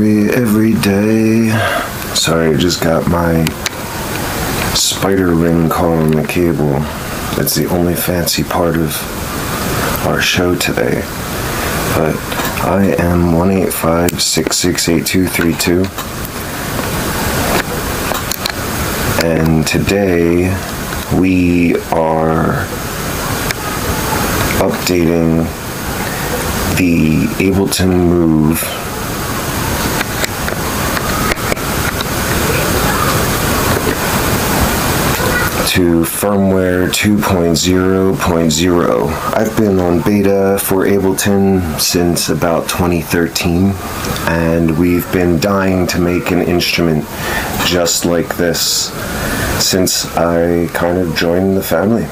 Sorry every day. Sorry, I just got my spider ring caught on the cable. That's the only fancy part of our show today. But I am 1-856-68232. And today we are updating the Ableton Move to firmware 2.0.0. I've been on beta for Ableton since about 2013, and we've been dying to make an instrument just like this since I kind of joined the family.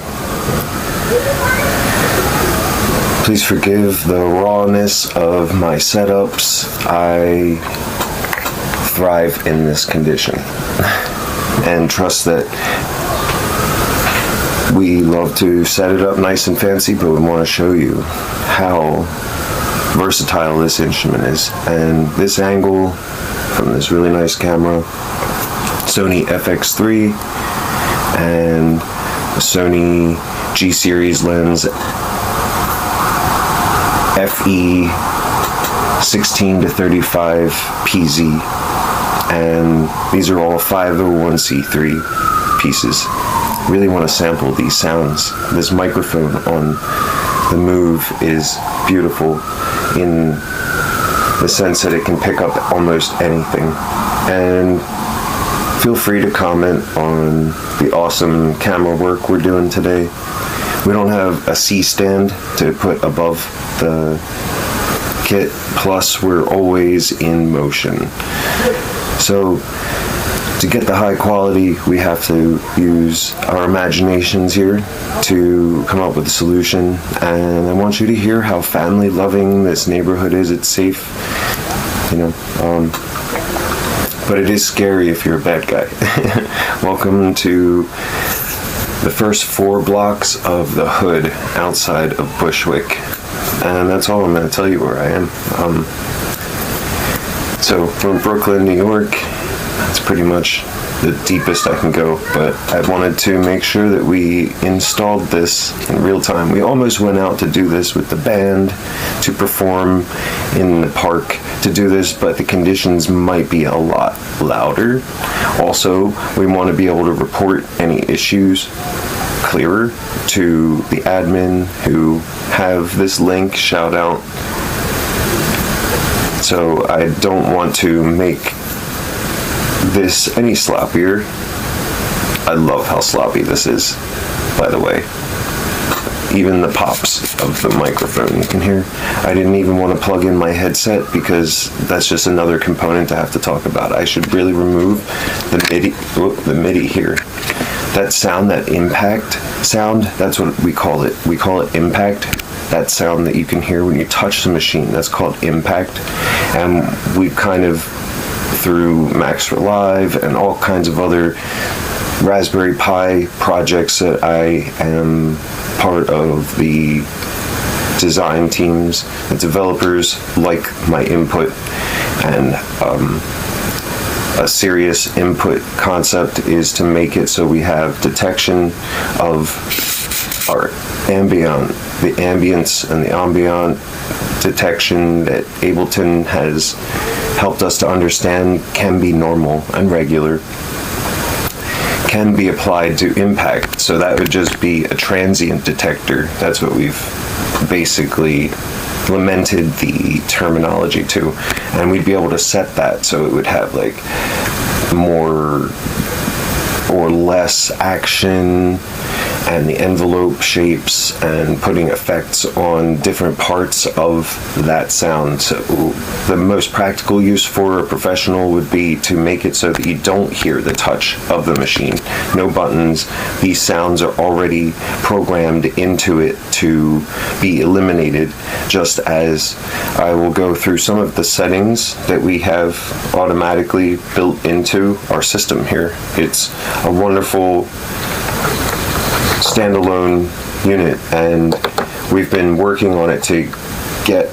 Please forgive the rawness of my setups. I thrive in this condition and trust that we love to set it up nice and fancy, but we want to show you how versatile this instrument is. And this angle from this really nice camera, Sony FX3 and the Sony G Series lens FE 16-35 PZ, and these are all 501c3 pieces. Really want to sample these sounds. This microphone on the Move is beautiful in the sense that it can pick up almost anything. And feel free to comment on the awesome camera work we're doing today. We don't have a C stand to put above the kit, plus we're always in motion. So to get the high quality, we have to use our imaginations here to come up with a solution. And I want you to hear how family loving this neighborhood is. It's safe, but it is scary if you're a bad guy. Welcome to the first 4 blocks of the hood outside of Bushwick. And that's all I'm going to tell you where I am. So from Brooklyn, New York, that's pretty much the deepest I can go, but I wanted to make sure that we installed this in real time. We almost went out to do this with the band to perform in the park to do this, but the conditions might be a lot louder. Also, we want to be able to report any issues clearer to the admin who have this link, shout out. So I don't want to make this any sloppier. I love how sloppy this is, by the way. Even the pops of the microphone you can hear. I didn't even want to plug in my headset because that's just another component to have to talk about. I should really remove the MIDI here. That sound, that impact sound, that's what we call it. We call it impact. That sound that you can hear when you touch the machine, that's called impact. And we've kind of, through Max for Live and all kinds of other Raspberry Pi projects that I am part of, the design teams, the developers like my input, and a serious input concept is to make it so we have detection of our the ambience and the ambient detection that Ableton has helped us to understand can be normal and regular, can be applied to impact. So that would just be a transient detector. That's what we've basically lamented the terminology to. And we'd be able to set that so it would have like more or less action and the envelope shapes and putting effects on different parts of that sound. So the most practical use for a professional would be to make it so that you don't hear the touch of the machine. No buttons. These sounds are already programmed into it to be eliminated, just as I will go through some of the settings that we have automatically built into our system here. It's a wonderful standalone unit, and we've been working on it to get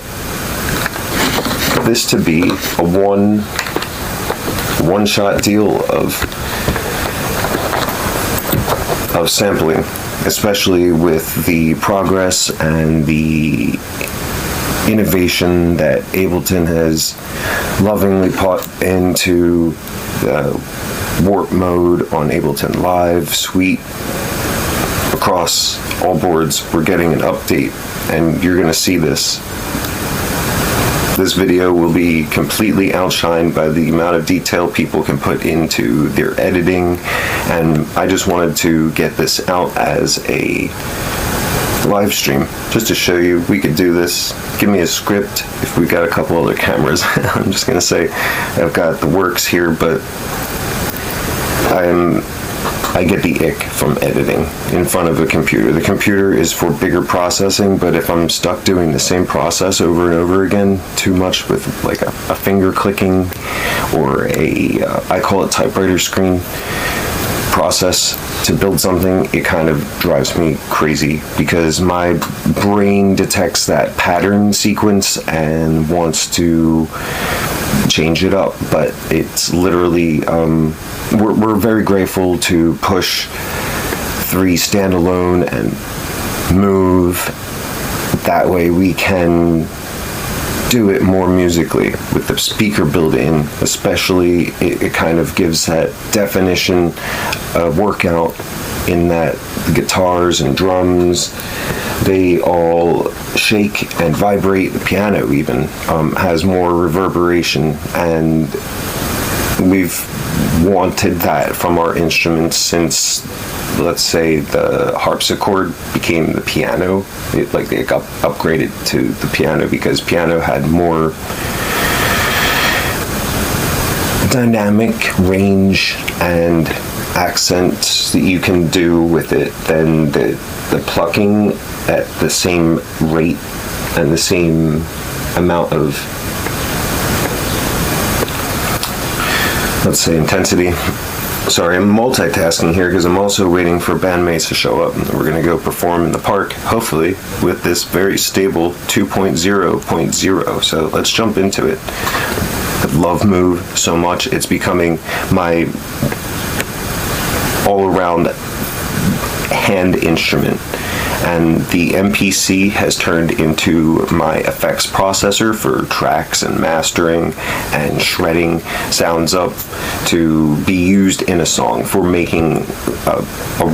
this to be a one-shot deal of sampling, especially with the progress and the innovation that Ableton has lovingly put into the warp mode on Ableton Live suite. Across all boards, we're getting an update, and you're going to see this. This video will be completely outshined by the amount of detail people can put into their editing, and I just wanted to get this out as a live stream just to show you we could do this. Give me a script if we got a couple other cameras. I'm just gonna say I've got the works here, but I get the ick from editing in front of a computer. The computer is for bigger processing, but if I'm stuck doing the same process over and over again too much with like a finger clicking or I call it typewriter screen process to build something, it kind of drives me crazy because my brain detects that pattern sequence and wants to change it up, but it's literally we're very grateful to push 3 standalone and Move. That way we can do it more musically with the speaker built in. Especially it kind of gives that definition workout in that the guitars and drums, they all shake and vibrate. The piano even has more reverberation, and we've wanted that from our instruments since, let's say, the harpsichord became the piano. They got upgraded to the piano because piano had more dynamic range and accents that you can do with it than the plucking at the same rate and the same amount of, let's say, intensity. Sorry, I'm multitasking here because I'm also waiting for bandmates to show up, and we're going to go perform in the park, hopefully, with this very stable 2.0.0. So let's jump into it. I love Move so much. It's becoming my all-around hand instrument. And the MPC has turned into my effects processor for tracks and mastering and shredding sounds up to be used in a song for making a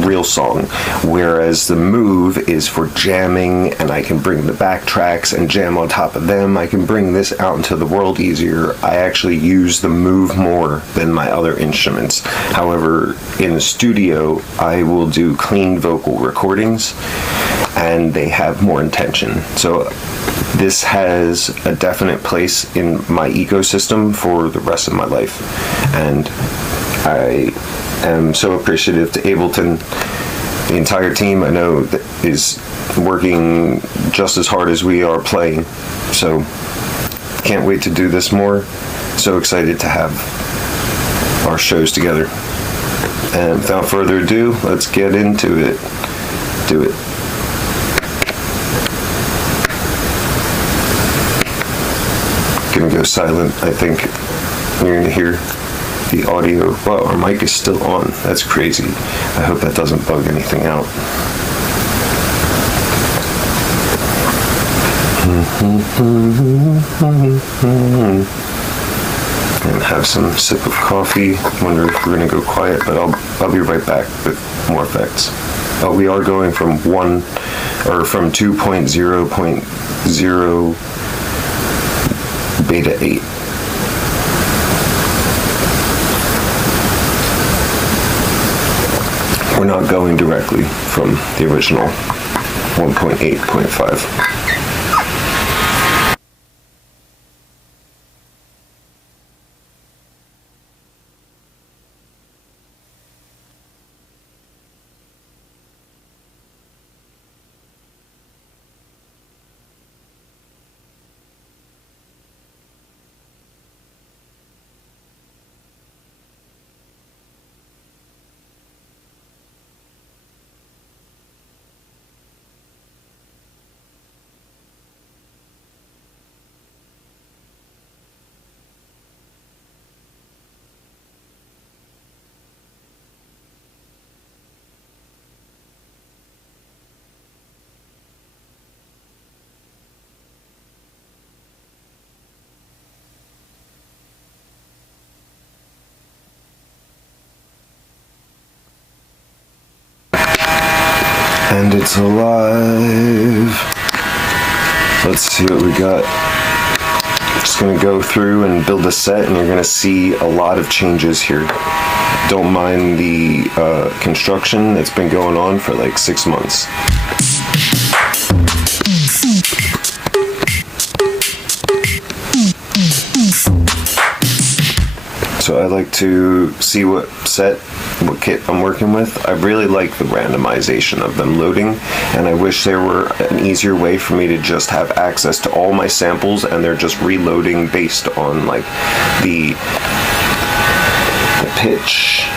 real song, whereas the Move is for jamming, and I can bring the backtracks and jam on top of them. I can bring this out into the world easier. I actually use the Move more than my other instruments. However, in the studio, I will do clean vocal recordings, and they have more intention. So this has a definite place in my ecosystem for the rest of my life, and I am so appreciative to Ableton. The entire team I know that is working just as hard as we are playing, so can't wait to do this more. So excited to have our shows together. And without further ado, let's get into it. Do it. Gonna go silent. I think you're gonna hear the audio. Wow, our mic is still on. That's crazy. I hope that doesn't bug anything out. And have some sip of coffee. Wonder if we're gonna go quiet, but I'll be right back with more effects. Oh, we are going from 2.0.0 beta 8. We're not going directly from the original 1.8.5. And it's alive. Let's see what we got. Just gonna go through and build a set, and you're gonna see a lot of changes here. Don't mind the construction that's been going on for like 6 months. So I like to see what kit I'm working with. I really like the randomization of them loading, and I wish there were an easier way for me to just have access to all my samples and they're just reloading based on like the pitch,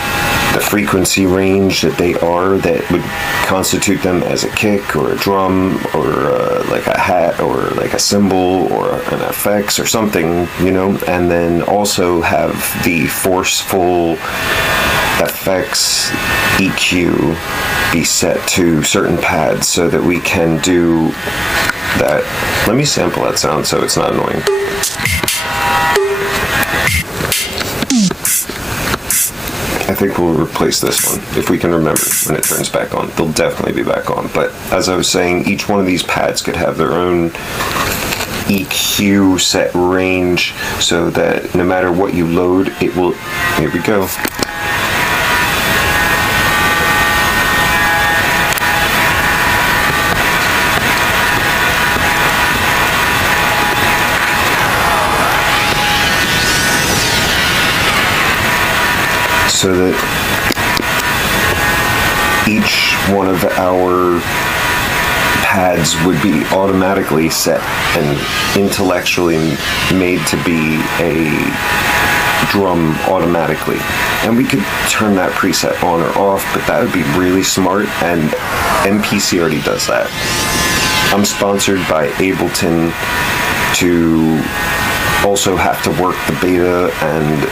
the frequency range that they are, that would constitute them as a kick or a drum or like a hat or like a cymbal or an effects or something, you know, and then also have the forceful effects EQ be set to certain pads so that we can do that. Let me sample that sound so it's not annoying. I think we'll replace this one if we can remember when it turns back on. They'll definitely be back on. But as I was saying, each one of these pads could have their own EQ set range so that no matter what you load, it will. Here we go. So that each one of our pads would be automatically set and intellectually made to be a drum automatically. And we could turn that preset on or off, but that would be really smart, and MPC already does that. I'm sponsored by Ableton to also have to work the beta, and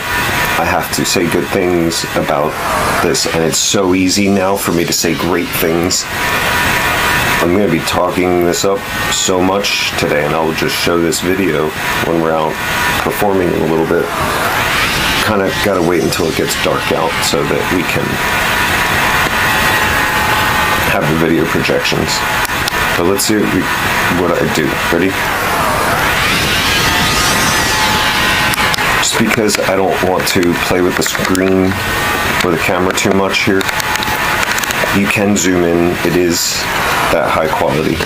I have to say good things about this, and it's so easy now for me to say great things. I'm going to be talking this up so much today, and I'll just show this video when we're out performing a little bit. Kind of got to wait until it gets dark out so that we can have the video projections. But let's see what I do. Ready? Just because I don't want to play with the screen or the camera too much here. You can zoom in, it is that high quality.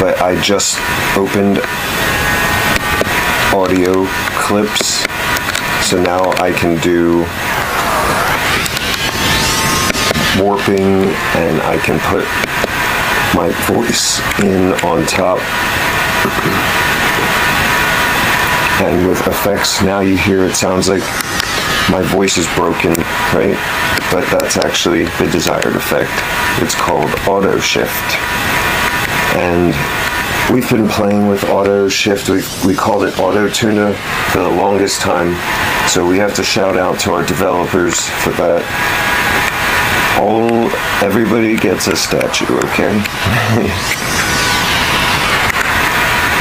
But I just opened audio clips, so now I can do warping, and I can put my voice in on top. And with effects, now you hear it sounds like my voice is broken, right? But that's actually the desired effect. It's called auto shift. And we've been playing with auto shift. We called it auto tuna for the longest time. So we have to shout out to our developers for that. Everybody gets a statue, okay?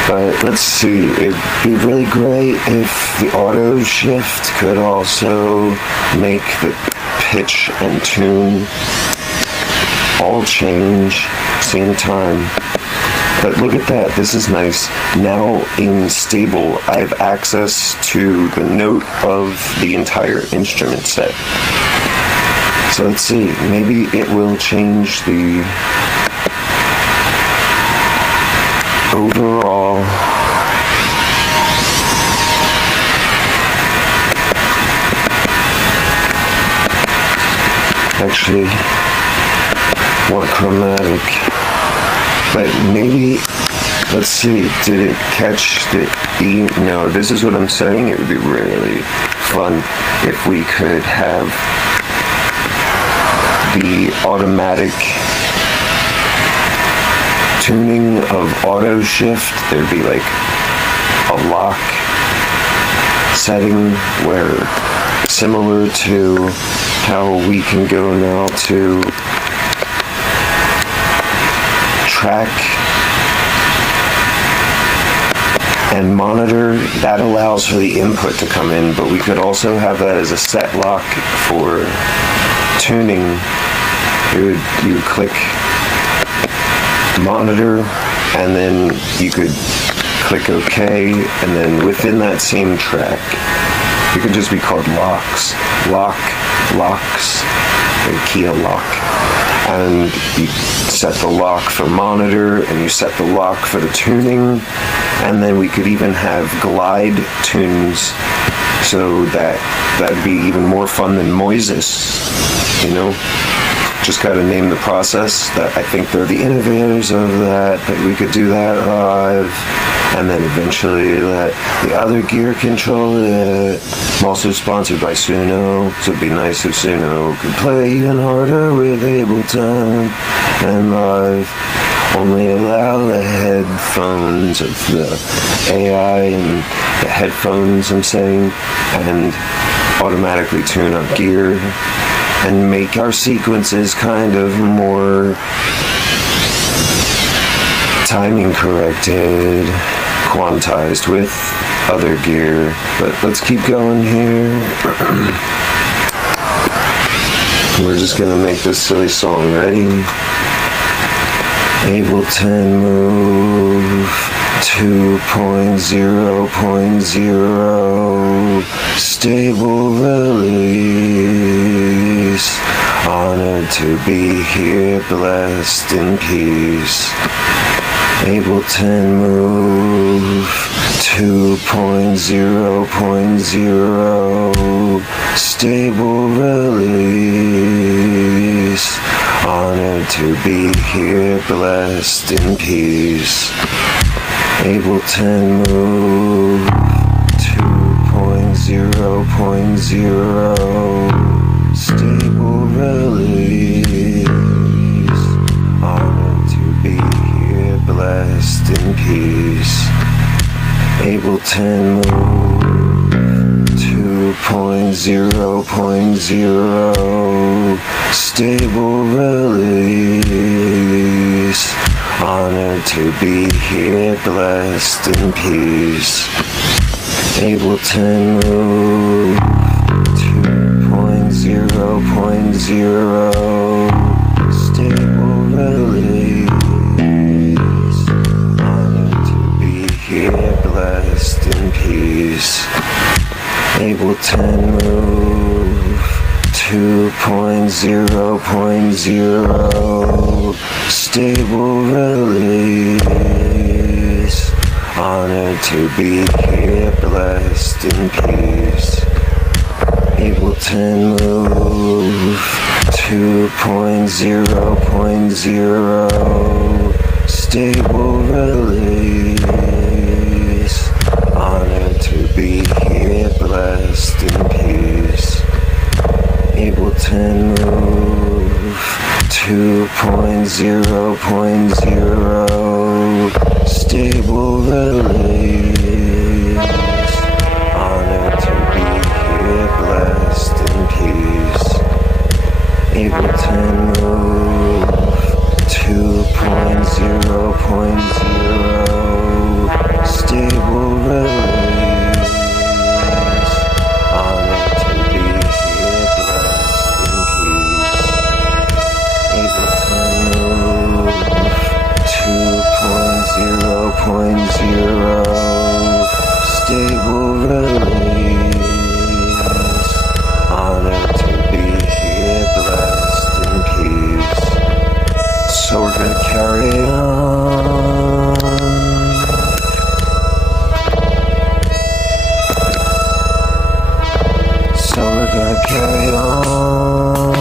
But let's see, it'd be really great if the auto shift could also make the pitch and tune all change same time. But look at that, this is nice. Now in stable, I have access to the note of the entire instrument set. So let's see, maybe it will change the overall actually more chromatic, but maybe let's see, did it catch the E? No, this is what I'm saying. It would be really fun if we could have the automatic tuning of auto shift. There'd be like a lock setting where, similar to how we can go now to track and monitor, that allows for the input to come in, but we could also have that as a set lock for tuning you click monitor, and then you could click OK, and then within that same track, it could just be called locks, like key a lock. And you set the lock for monitor, and you set the lock for the tuning, and then we could even have glide tunes, so that'd be even more fun than Moises, you know? Just gotta name the process. That I think they're the innovators of that we could do that live, and then eventually let the other gear control it. I'm also sponsored by Suno, so it'd be nice if Suno could play even harder with Ableton and live. Only allow the headphones of the AI and the headphones, I'm saying, and automatically tune up gear and make our sequences kind of more timing corrected, quantized with other gear. But let's keep going here. We're just gonna make this silly song. Ready? Ableton Move 2.0.0 stable release. Honored to be here, blessed in peace. Ableton Move 2.0.0 stable release. Honored to be here, blessed in peace. Ableton Move 2.0.0 stable release. Honored to be here, blessed in peace. Ableton Move 2.0.0 stable release. Honored to be here, blessed in peace. Ableton Move 2.0.0 stable release. Honored to be here, blessed in peace. Ableton Move 2.0.0 stable release. Honored to be here, blessed in peace. Ableton Move 2.0.0 stable release. Honored to be here, blessed in peace. Ableton Move 2.0.0 stable release. Honored to be here, blessed in peace. Ableton Move 2.0.0 stable release. Honored to be here, blessed in peace. Ableton Move 2.0.0 stable release. Honored to be here, blessed in peace. So we're gonna carry on. So we're gonna carry on.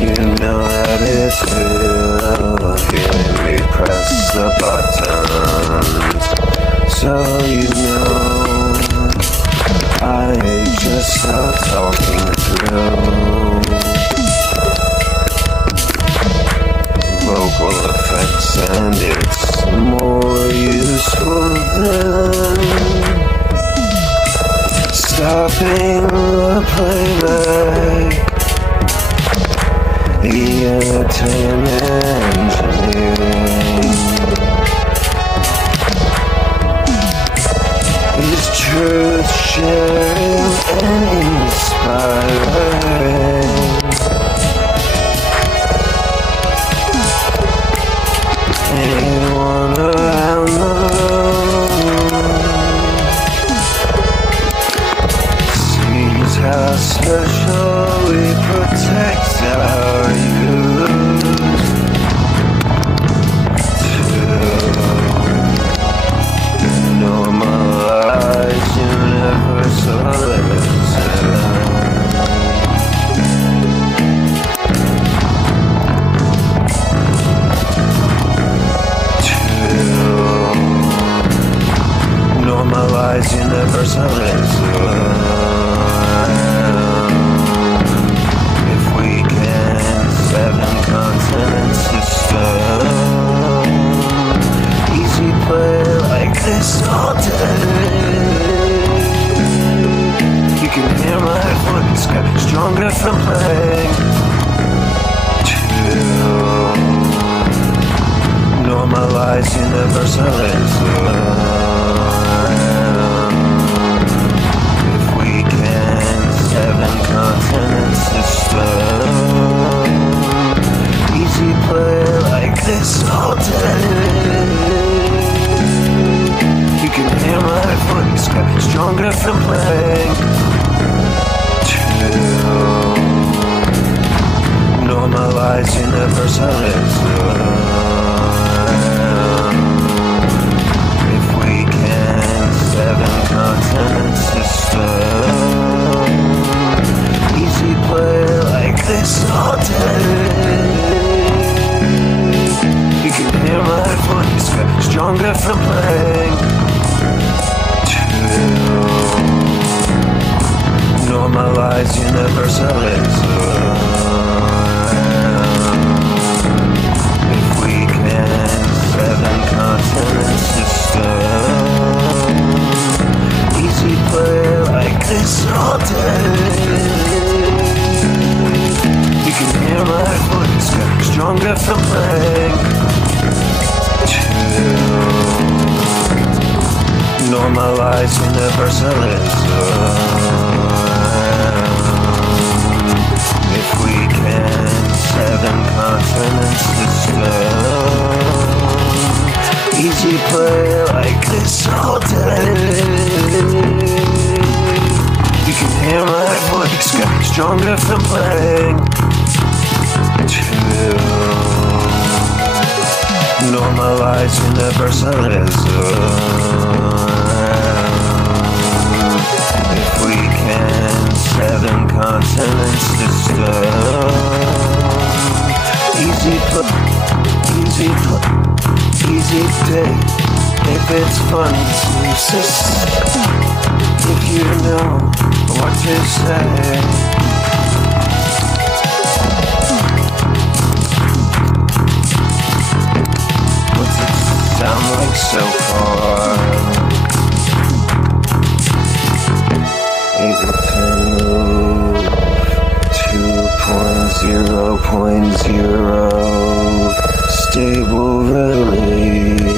You know that it's real, hearing me press the buttons. So you know I ain't just not talking through vocal effects, and it's more useful than stopping the playback. The entertainment engineering is truth sharing and inspiring. lies universalism. If we can, 7 continent system. Easy play like this all day. You can hear my voice get stronger from playing. Normalize universalism. If we can, 7 continent system. Easy play like this all day. You can hear my voice get stronger from playing. Normalize universalism. If we can, 7 continent system. Easy play like this all day. You can hear my voice get stronger from playing. Normalize universalism. If we can, 7 continent system. Easy play like this all day. You can hear my voice get stronger from playing. Normalize universalism. If we can, 7 continent system. Easy play like this all day. You can hear my voice get stronger from playing. Normalize universalism. If we can, 7 continent system. Easy play, easy day. If it's fun to if you know what to say. Sound like so far. Ableton Move 2.0.0 stable release.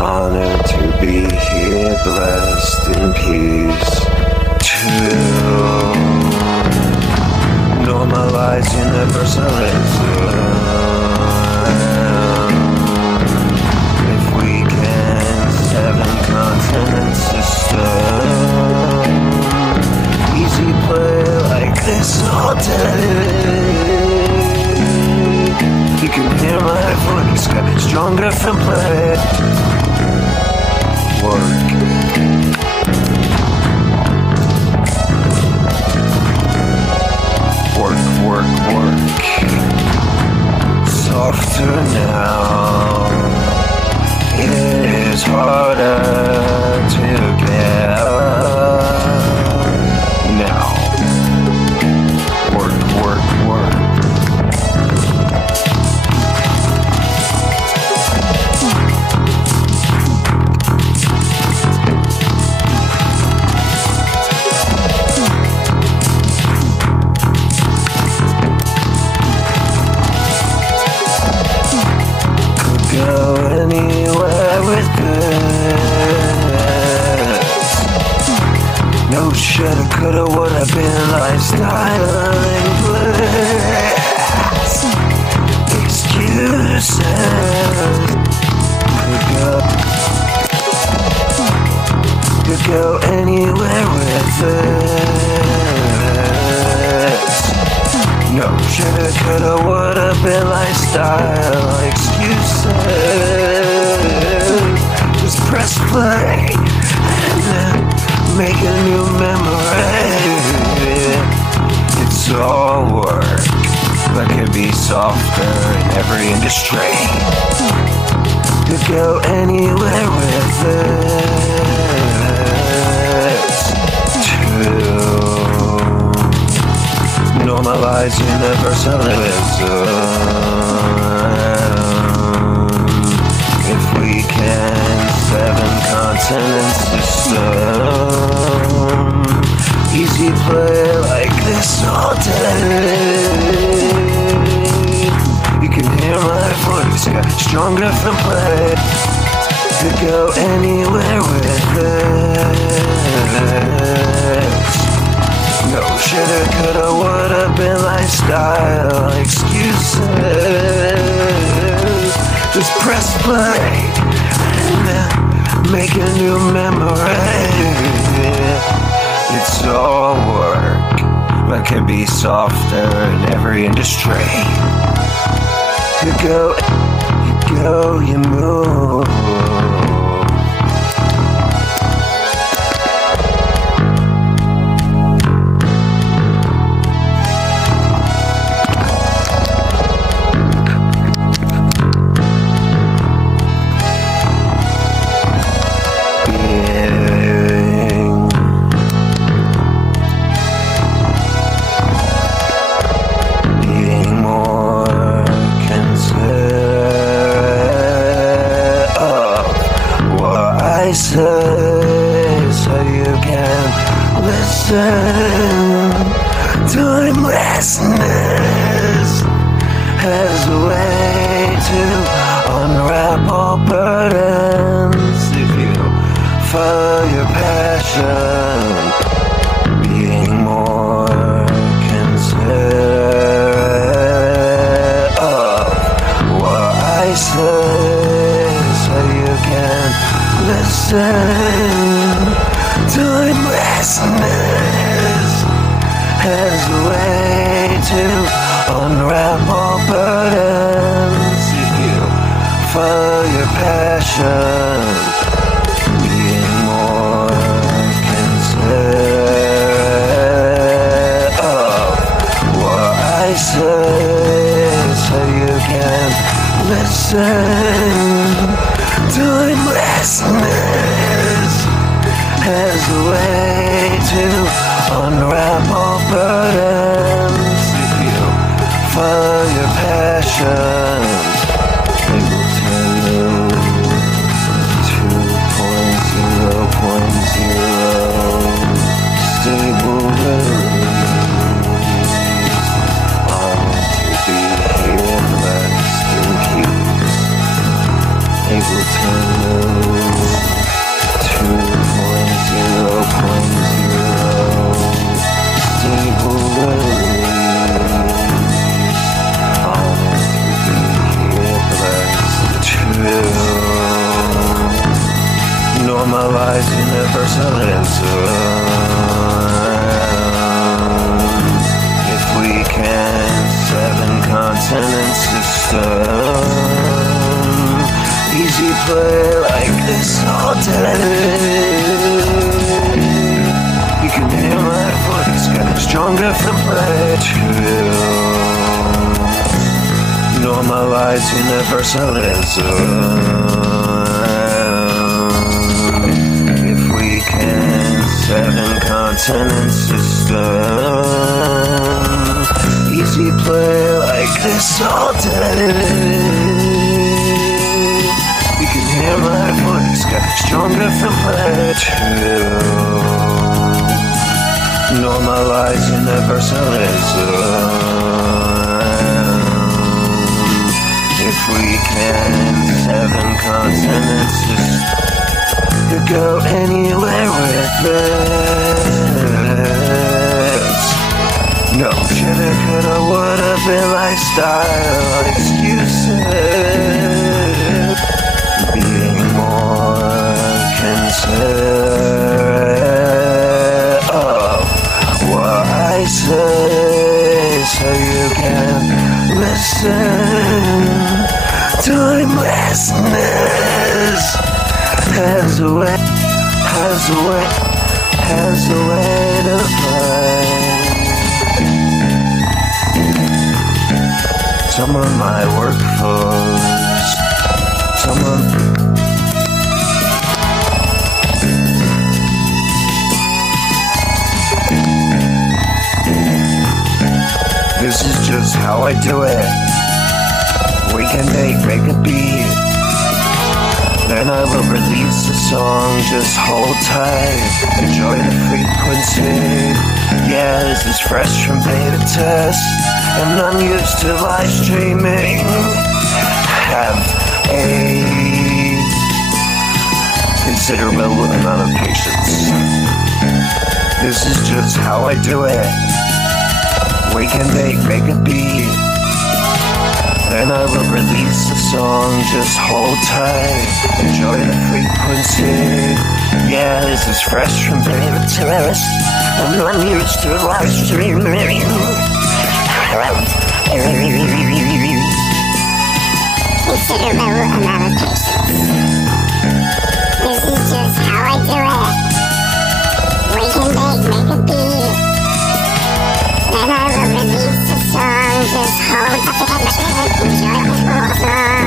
Honored to be here, blessed in peace. 2. Normalize universalism. Continent system. Easy play like this all day. You can hear my voice get stronger from play. Work. Work, work, work. Softer now. It is harder to get now. Work, work, work. Could go anywhere with this. No shoulda, coulda, woulda been lifestyle and bliss. Excuses. Could go anywhere with this. No shoulda, coulda, woulda been lifestyle excuses. Just press play and then make a new memory. It's all work, but could be softer in every industry. Could go anywhere with it. 7 continent system. Easy play like this all day. You can hear my voice, got stronger from play. Could go anywhere with this. No shoulda, coulda, woulda been lifestyle excuses. Just press play and then make a new memory. It's all work, but can be softer in every industry. You go, you move. So you can listen. Timelessness has a way to unwrap all burdens if you follow your passion. Being more considerate of what I say, so you can listen. Timelessness has a way to unwrap all burdens if you follow your passion. Being more considerate of what I say, so you can listen. Timelessness has a way to unwrap all burdens if you follow your passion. Ableton Move 2.0.0 stable release. Honored to be here, blessed in keys. Ableton Move 2.0.0 stable release. Honored to be here, blessed too. Normalize universalism. If we can, 7 continent system. Easy play like this all day. You can hear my voice, got stronger from play too. Normalize universalism. If we can, 7 continent system. Easy play like this all day. Hear my voice, got stronger from play too. Normalize universalism. If we can, 7 continents, just could go anywhere with this. No shoulda, coulda, woulda been lifestyle excuses. Being more considerate of what I say, so you can listen. Timelessness has a way to play. Some of my workflows, some of this is just how I do it. We can make a beat Then I will release a song, just hold tight, enjoy the frequency. Yeah, this is fresh from beta test, and I'm used to live streaming. Have a considerable amount of patience. This is just how I do it. Wake and make a beat. Then I will release a song, just hold tight, enjoy the frequency. Yeah, this is fresh from beta test, and I'm used to live streaming. Considerable amount of patience. This is just how I do it. Wake and make a beat. Then I will release a song, just hold tight, enjoy the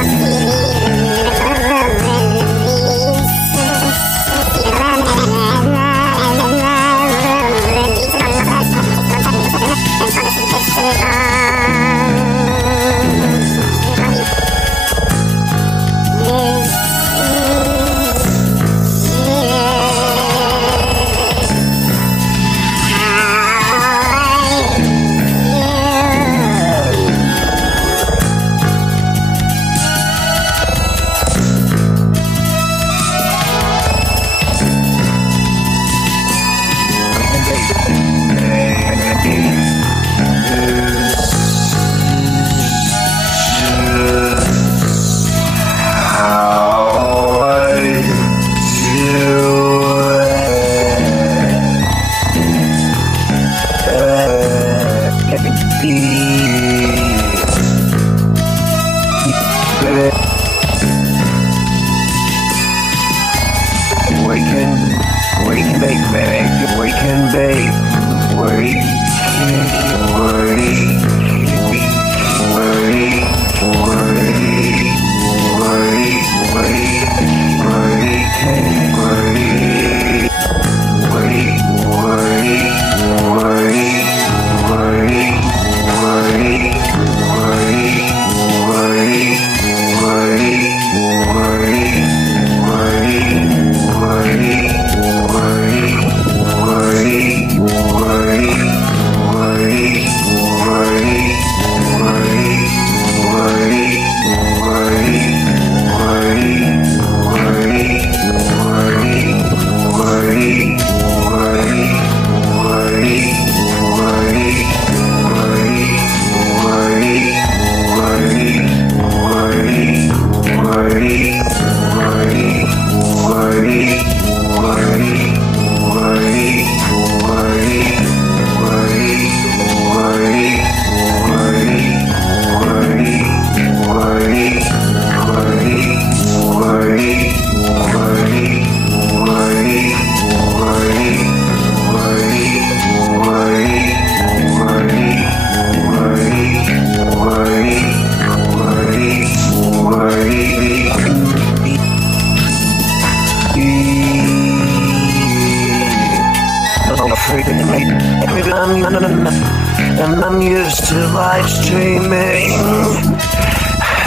and I'm used to live streaming.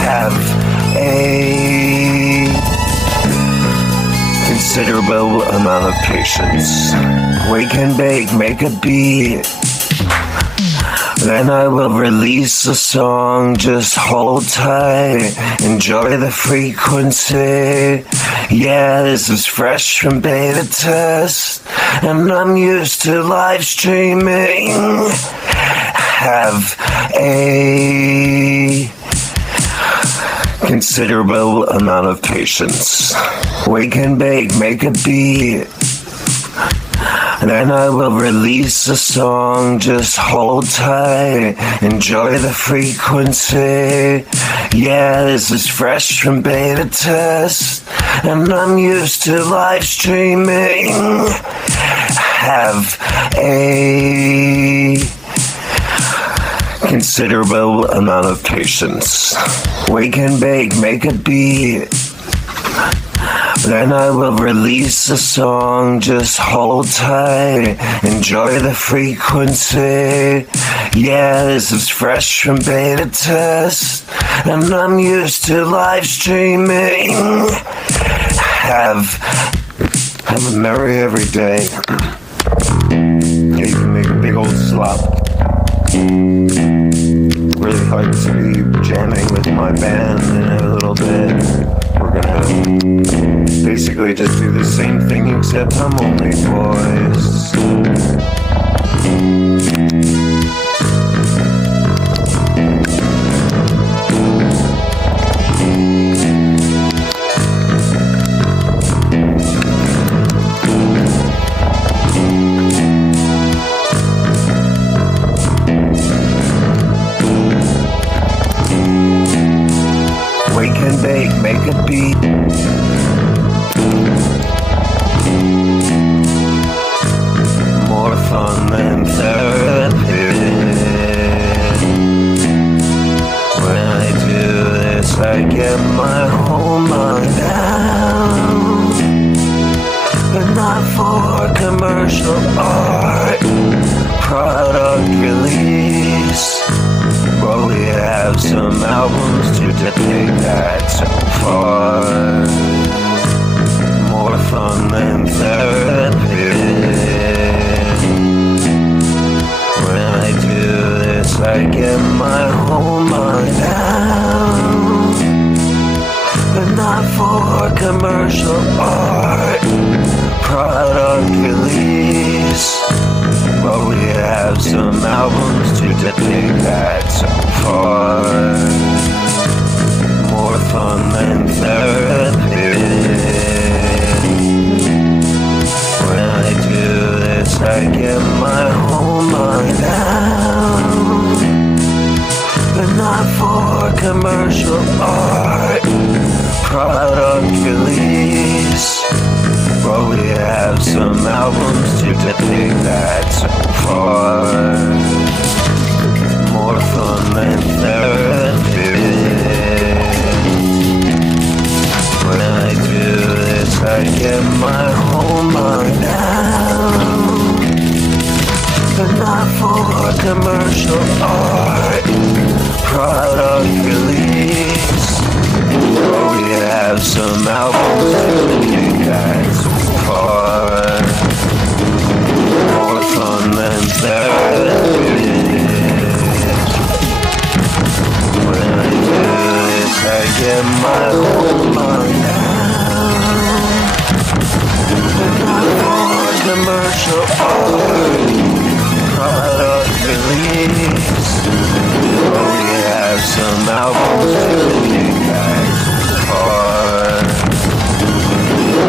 Have a considerable amount of patience. Wake and make a beat. Then I will release a song, just hold tight, enjoy the frequency. Yeah, this is fresh from beta test, and I'm used to live streaming. Have a considerable amount of patience. Wake and make a beat. Then I will release a song, just hold tight, enjoy the frequency. Yeah, this is fresh from beta test, and I'm used to live streaming. Have a considerable amount of patience. Wake and make a beat. Then I will release a song, just hold tight, enjoy the frequency. Yeah, this is fresh from beta test, and I'm used to live streaming. Have a merry every day. Yeah, you can make a big old slop. Really hard to be jamming with my band in a little bit. We're gonna basically just do the same thing except I'm only boys. Wake and bake, make a beat. More fun than therapy. When I do this, I get my whole mind down. But not for commercial art, product release. But we have some albums to depict that so far. More fun than therapy. When I do this, I get my whole mind down. But not for commercial art, product release. But we have some albums to depict that so far. More fun than therapy. When I do this, I get my whole mind down. But not for commercial art, product release. But we have some albums to depict that so far. More fun than therapy. When I do this, I get my whole mind down. But not for commercial art, product release. But we have some albums to depict that so far. More fun than therapy. When I do this, I get my whole mind down. But not for commercial art, product release. But we have some albums to depict that so far.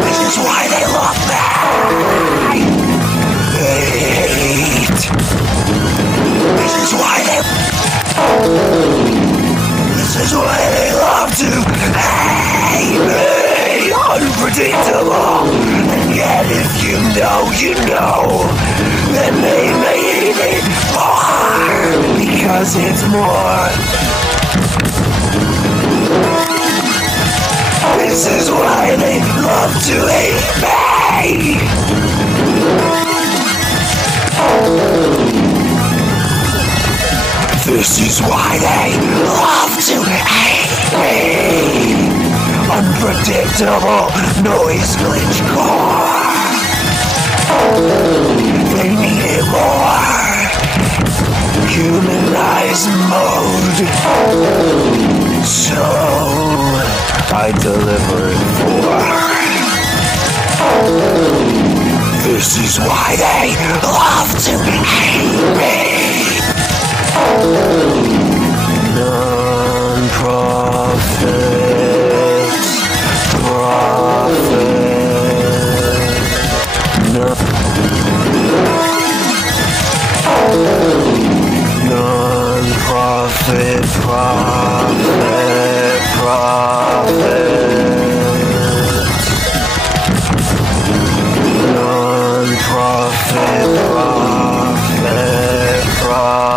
This is why they love me. They hate. This is why they. This is why they love to hate me. Unpredictable. And yet, if you know, then they made it more because it's more. This is why they love to hate me. This is why they love to hate me. Unpredictable noise glitch core. They need it more. Humanized mode. So I deliver it for. This is why they love to hate me. Non-profit, profit, non-profit, profit, profit, non-profit, profit, profit.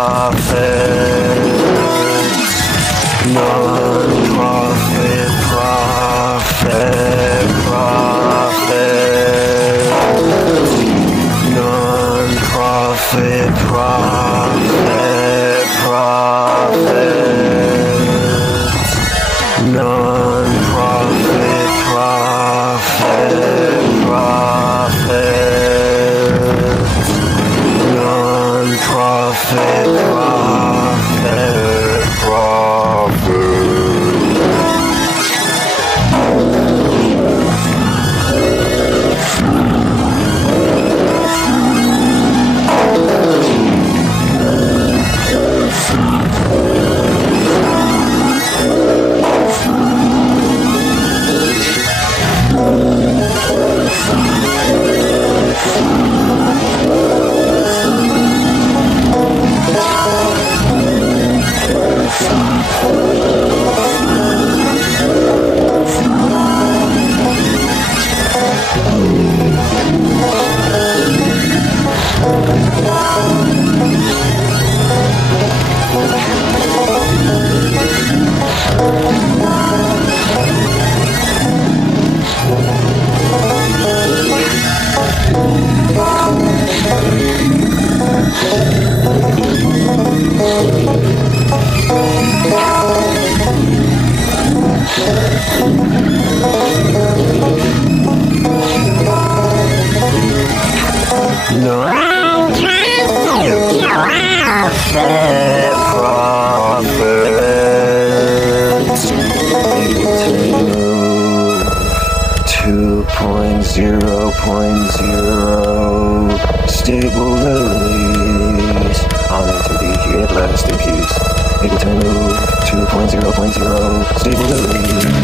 Stable release. Honor to be here at last in peace. Ableton Move 2.0.0. Stable release.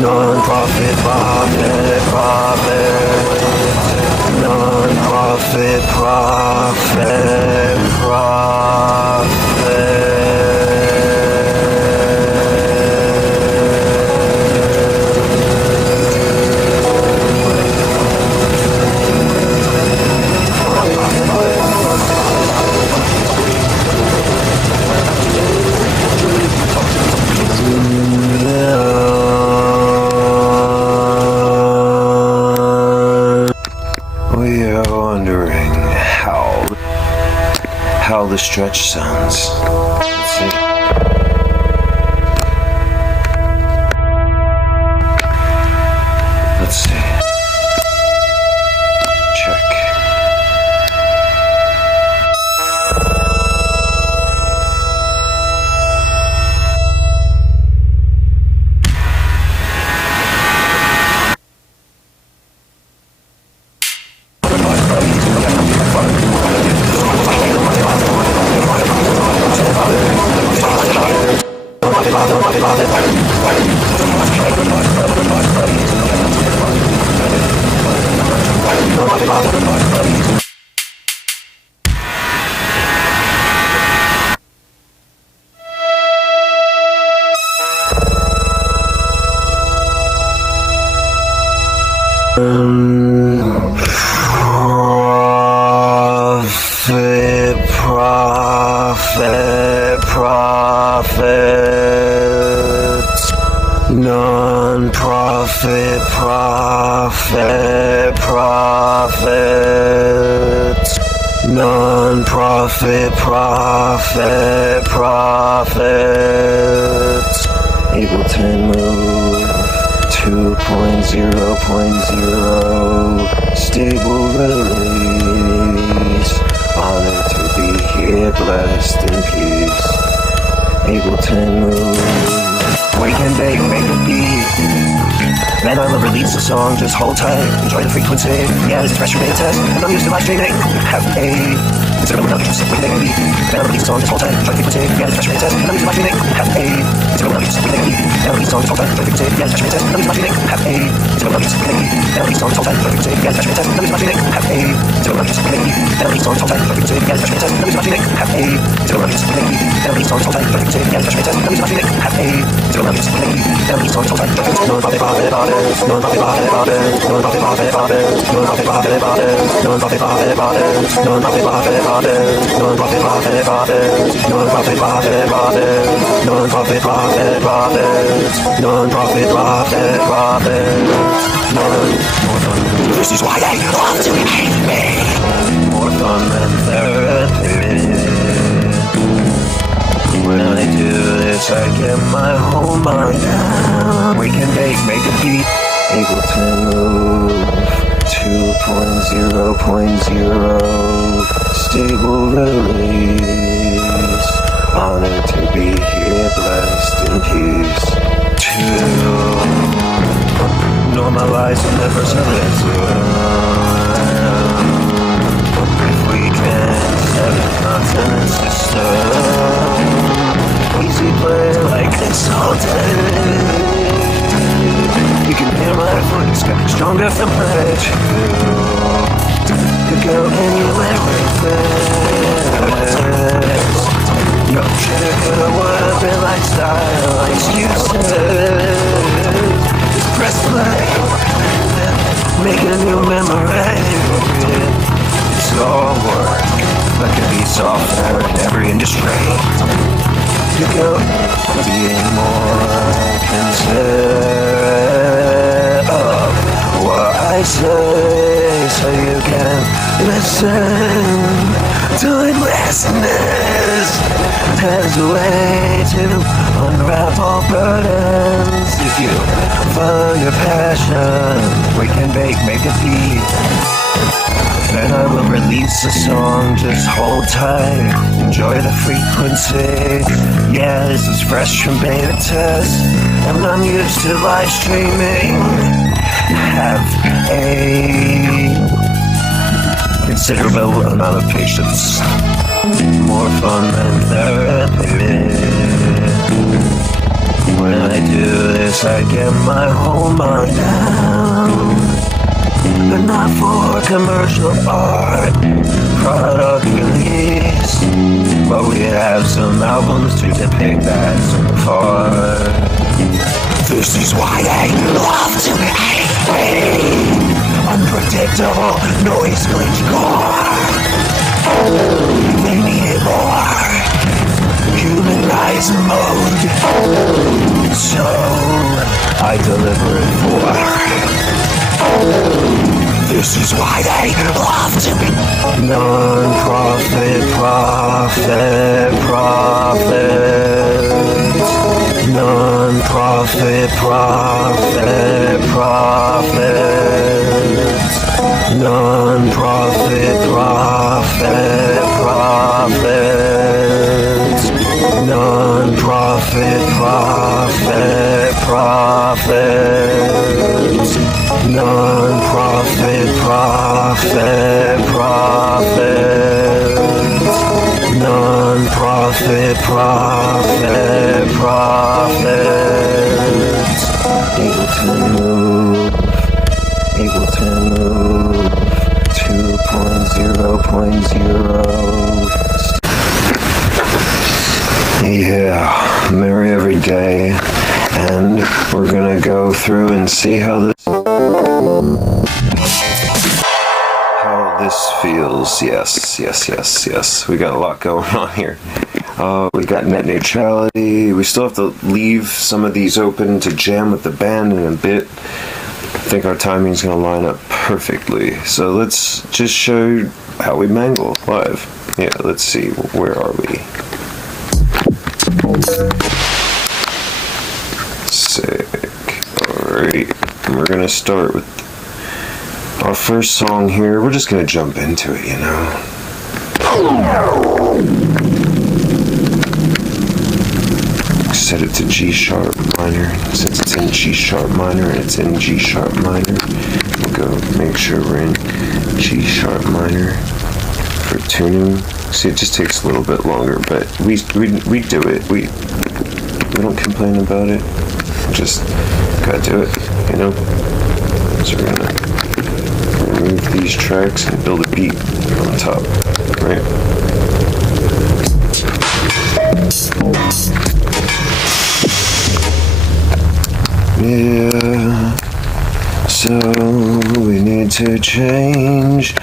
Non-profit how the stretch sounds. Let's see. Let's see. Check. Profit, non-profit, profit, non-profit, profit, Ableton Move 2.0.0 stable release. Honored to be here, blessed in peace. Ableton Move. We can bake, make a beat. Then I will release a song, just hold tight, enjoy the frequency. Yeah, this is fresh from beta test, and I'm used to live streaming. Have a consider what we can make a beat. Then I will release a song, just hold tight, enjoy the frequency. Yeah, this is fresh from beta test, and I'm used to live streaming. Have a consider what we can make a beat. Then I will release a song, just hold tight, enjoy the frequency. Yeah, this is fresh from beta test, and I'm used to live streaming. Have a consider what we can make a beat. Then I will release a song, just hold tight, enjoy the frequency. Yeah, this is fresh from beta test, and I'm used to live streaming. Have a consider what we can make a beat. Then I will release a song, just hold tight, enjoy the frequency. Yeah, this is fresh from beta test, and I'm used to live streaming. Have a consider what we can make a beat. Then I will release a song, just hold tight, enjoy the frequency. Yeah, this is fresh from beta test, and I'm used to live streaming. Have a consider what we can make a beat. Then I will release a song, just hold tight, enjoy the frequency. Non-profit, profit, non-profit, profit, non-profit, profit, non-profit, profit, non-profit, profit, non-profit, profit, non-profit, profit, non-profit, profit, non-profit, profit, non-profit, profit, This is why I love to hate me. More fun than therapy. When I do this, I get my whole mind down. We can make a beat. Ableton Move 2.0.0 stable release. Honored to be here, blessed in peace. To normalize universalism. If we can set a continent system, easy play like this all day. You can hear my voice get stronger from pledge. Could go anywhere with this. No shit could have would been like style excuses. Just press play, make a new memory. It's all work, but can be software in every industry. You go being more considerate of what I say, so you can listen. Timelessness has a way to unravel burdens. If you follow your passion, we can make a beat. Then I will release a song, just hold tight, enjoy the frequency. Yeah, this is fresh from beta test, and I'm used to live streaming. Have a considerable amount of patience. More fun than therapy. When I do this, I get my whole mind down. But not for commercial art, product release. But we have some albums to depict that so far. This is why I love to hate me. Unpredictable noise glitch core. They need it more. Humanize mode. So I deliver it for. This is why they love to be non-profit, profit. Non-profit, profit. Non-profit, profit. Non-profit, profit. Non-profit, profit. Non-profit, profit. Ableton Move. Ableton Move 2.0.0. Yeah, merry every day, and we're gonna go through and see how this feels. Yes. We got a lot going on here. We got net neutrality. We still have to leave some of these open to jam with the band in a bit. I think our timing's gonna line up perfectly. So let's just show you how we mangle live. Yeah, let's see. Where are we? Sick. Alright. We're gonna start with our first song here. We're just gonna jump into it, you know. Set it to G sharp minor. Since it's in G sharp minor and it's in G sharp minor, we'll go make sure we're in G sharp minor for tuning. See, it just takes a little bit longer, but we do it. We don't complain about it. Just gotta do it, you know. So we're gonna remove these tracks and build a beat on top, right? Yeah, so we need to change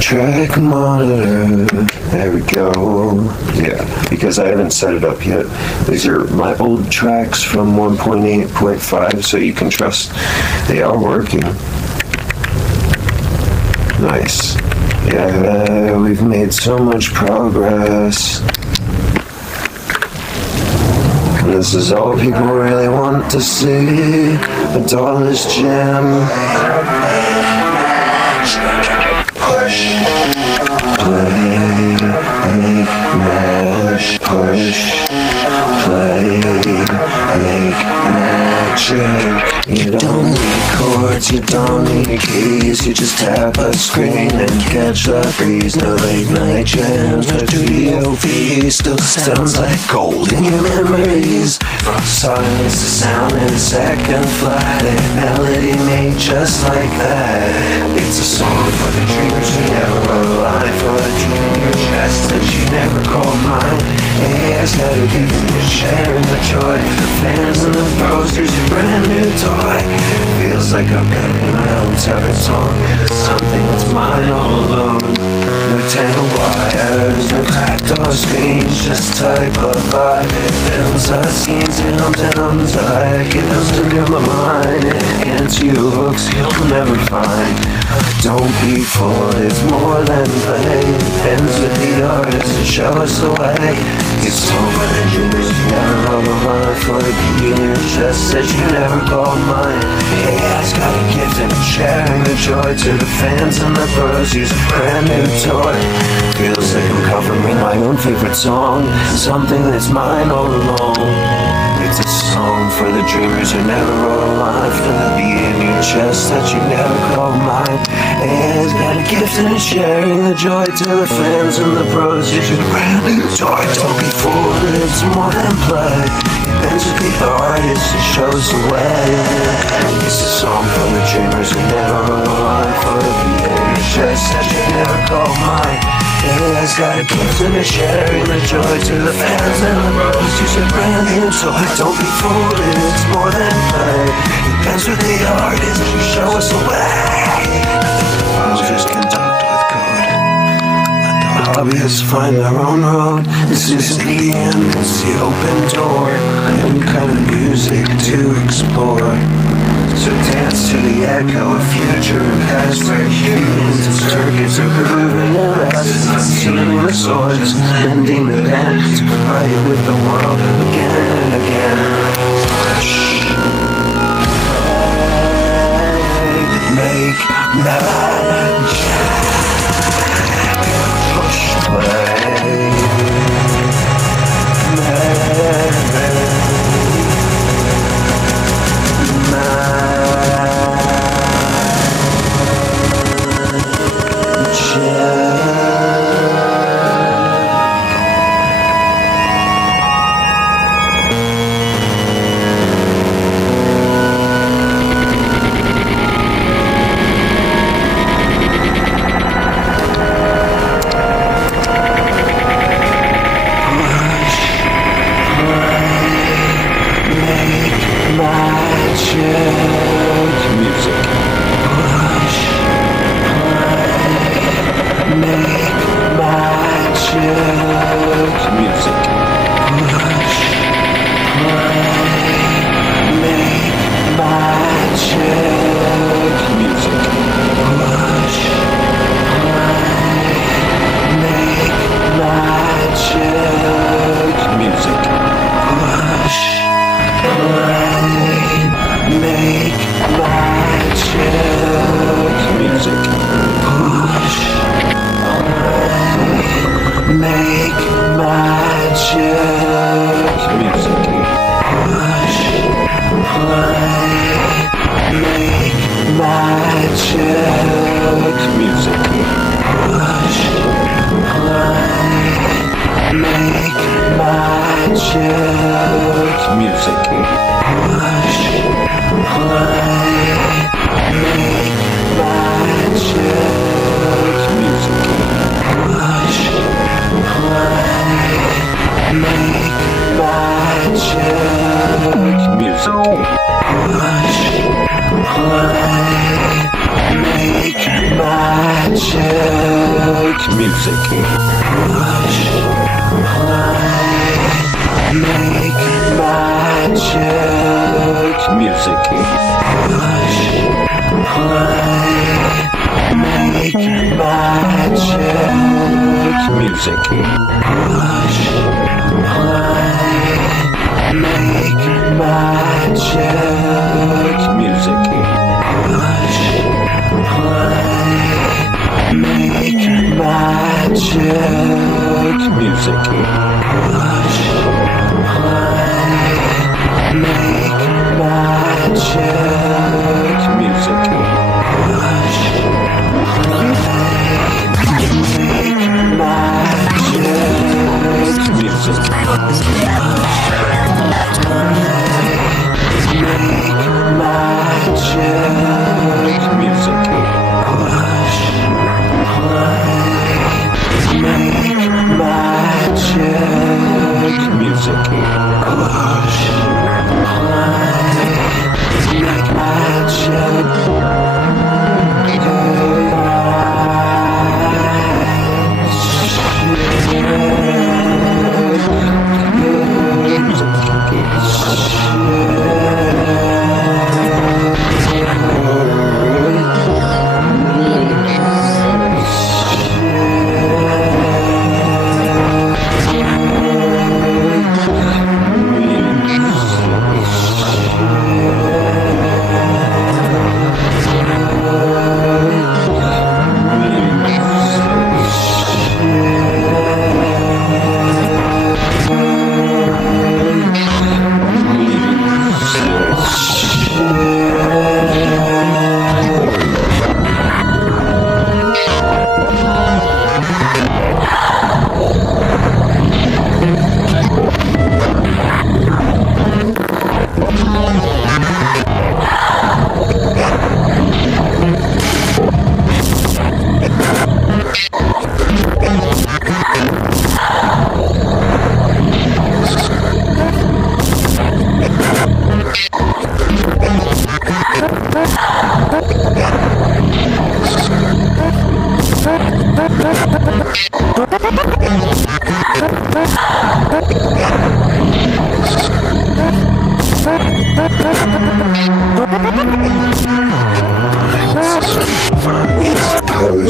track monitor. There we go. Yeah, because I haven't set it up yet. These are my old tracks from 1.8.5, so you can trust they are working. Nice. Yeah, we've made so much progress. And this is all people really want to see. A Dallas gem. Push, play, make, mash. Push, play, make, magic. You don't need chords, you don't need keys. You just tap a screen and catch the breeze. No late night jams, no studio fees. Still sounds like gold in your memories. From silence to sound in a second flight. A melody made just like that. It's a song for the dreamers who never wrote a line. For the dream in your chest that you never called mine. Yeah, it's gotta be you sharing the joy. The fans and the pros, here's your brand new toy. Feels like I'm building my own separate song. It's something that's mine all alone. No tangled wires, no cracked door screens. Just type of vibe. Films are scenes and hums like it comes to near my mind. It gets you hooks you'll never find. Don't be fooled, it's more than play. Depends with the artist to show us the way. It's so many years you never wrote a line. For the beat in your chest that you never called mine. Yeah, it's got a gift and I'm sharing the joy to the fans and the pros. Use a brand new toy. Feels like I'm covering my own favorite song. Something that's mine all along. It's a song for the dreamers who never wrote a line. For the beat in your chest that you never called mine. Yeah, it's got a gift and it's sharing the joy to the fans and the pros. Use a brand new toy. Don't be fooled, it's more than play. It bends with the artist, it shows the way. It's a song for the dreamers who never wrote a line. For the beat in your chest that you never called mine. Yeah, it's got a gift and it's sharing the joy to the fans and the pros. Use a brand new toy. Don't be fooled, it's more than play. It bends with the artist, you show us the way. Just conduct with code. Hobbyists find their own road. This isn't the end, it's the open door. New kind of music to explore. So dance to the echo of future and past where music, moving your legs, swinging the swords, bending the pen to fight with the world again and again. Make magic. Push play.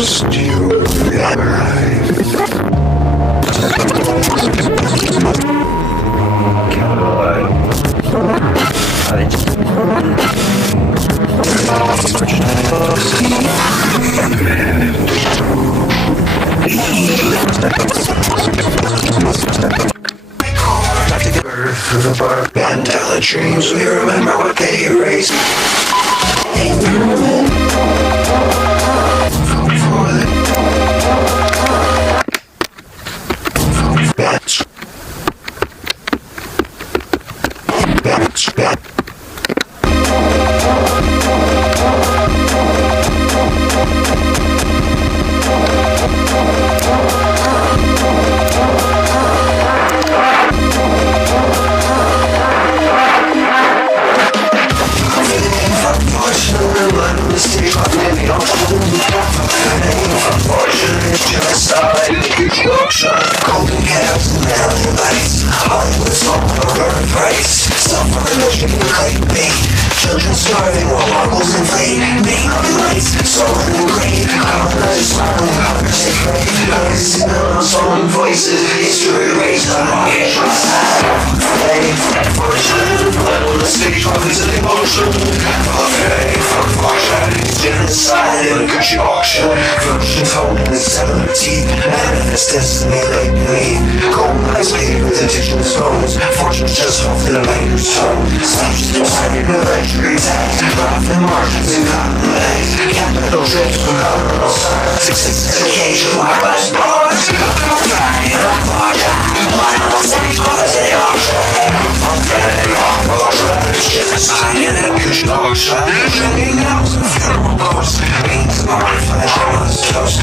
Just you and through the bark and tell the dreams we remember what they erased. Golden calves and million lights, Hollywood's all over the price. Self-promotion can claim me. Children starving while uncles inflate. Making up the lights, stolen and great. Colonizers smiling, hunger sick rate. Legacy on stolen voices, history erased on market. Fame, fortune, blood on the stage, profits and emotion. Fame, fortune, genocide in a Gucci auction. Virgin phone in the 713. Manifest destiny lately. Gold eyes painted with addiction stones. Fortune's just off in a later's tone. Slaps inside your electric tax. Profit margins and cotton legs. Capital trips from colorful stars. Success occasion, my last bars. Friday, I'm larger. Final stage, cause they are genocide in a Gucci auction. Shutting out some funeral posts. Beans and horrified shameless toast.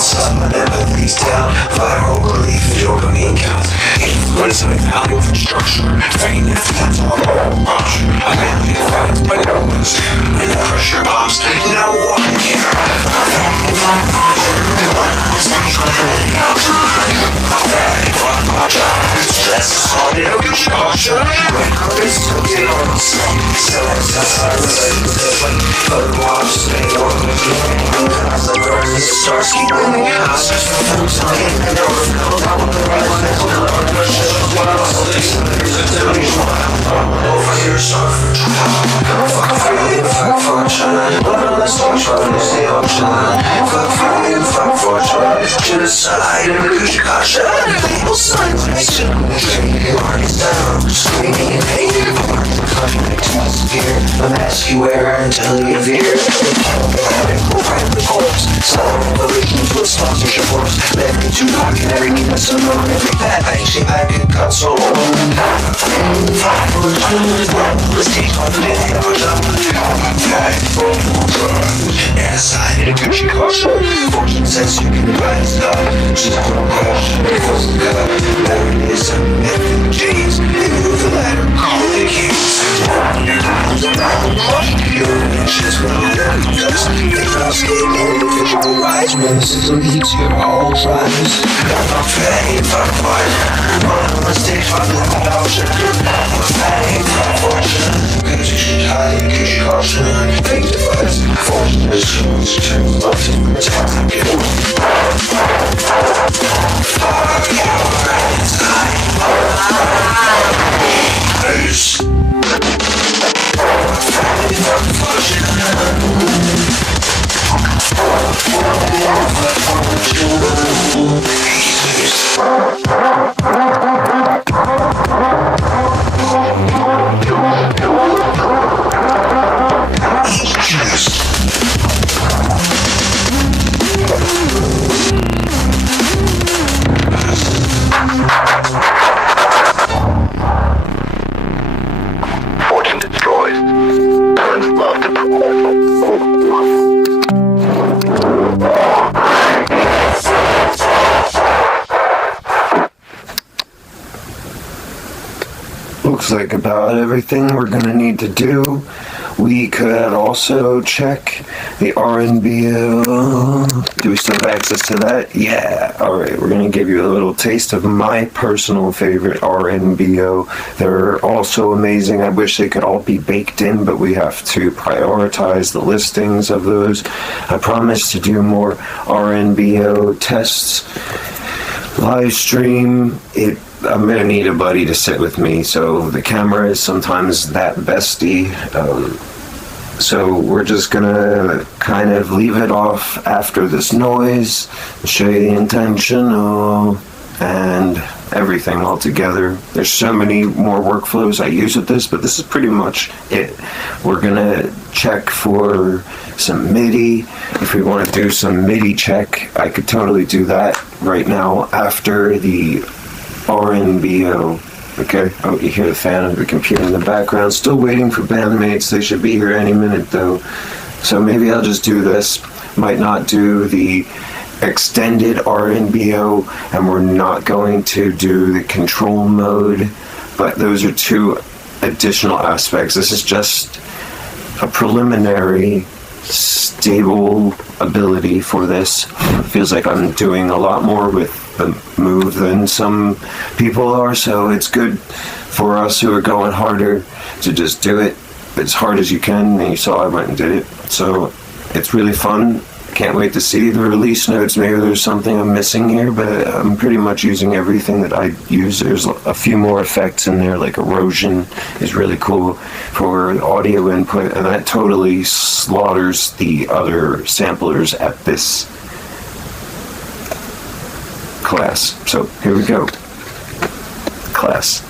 Some empathy's down. Viral relief, dopamine counts. Influence of value of structure. Fame if that's all rush. A family fights, but no one's here. And the pressure bombs, no one care. Stress is hard in a Gucci auction. Record is cooking on the song. Select outside related to the plate. Photo watch, stay on the game. As the birds and stars keep moving house. Folks on it, and overflow. I want the right one, that's what I'm pushing. What else will they say? There's a dirty smile. Over here, suffer. Fuck free and fuck fortune. Blood on the stage, fuck is the option. Fuck free and fuck fortune. Genocide in the Gucci auction. People sign connection. The party's down. Screaming in pain. Conflict must fear. A mask you wear until you veer. Private corpse. Some revolution to a sponsorship force. Every too dark and every need must unknown. Every bad bank shape I could cut so long. Five let's take on the day. Inside in a Gucci caution. Fortune says you can buy stuff. Just don't crush. Force the cut. There it is. Jeans. They move the ladder. Call the keys. Your inches will learn. They cross the individual rise. Menaces will lead to all tribes. Fuck fame, fuck fortune. On the stage, fuck the ocean. Fuck fame, fuck fortune. Cause you should hide, cause you caution. Fake device, fortune is true. Turn love to protect you. Fuck your inside. Peace. Fuck fortune. Fortune destroys. Turns love to Looks like about everything we're gonna need to do. We could also check the R&B Do we still have access to that? Yeah. All right, we're going to give you a little taste of my personal favorite RNBO. They're also amazing. I wish they could all be baked in, but we have to prioritize the listings of those. I promise to do more RNBO tests. Live stream it. I'm gonna need a buddy to sit with me, so the camera is sometimes that bestie. So we're just gonna kind of leave it off after this noise, show you the intentional and everything all together. There's so many more workflows I use with this, but this is pretty much it. We're gonna check for some MIDI. If we want to do some MIDI check, I could totally do that right now after the RNBO. Okay, oh, you hear the fan of the computer in the background. Still waiting for bandmates. They should be here any minute though. So maybe I'll just do this. Might not do the extended RNBO, and we're not going to do the control mode, but those are two additional aspects. This is just a preliminary stable ability for this. It feels like I'm doing a lot more with the Move than some people are, so it's good for us who are going harder to just do it as hard as you can. And you saw I went and did it, so it's really fun. Can't wait to see the release notes. Maybe there's something I'm missing here, but I'm pretty much using everything that I use. There's a few more effects in there, like erosion is really cool for audio input, and that totally slaughters the other samplers at this class. So here we go. Class.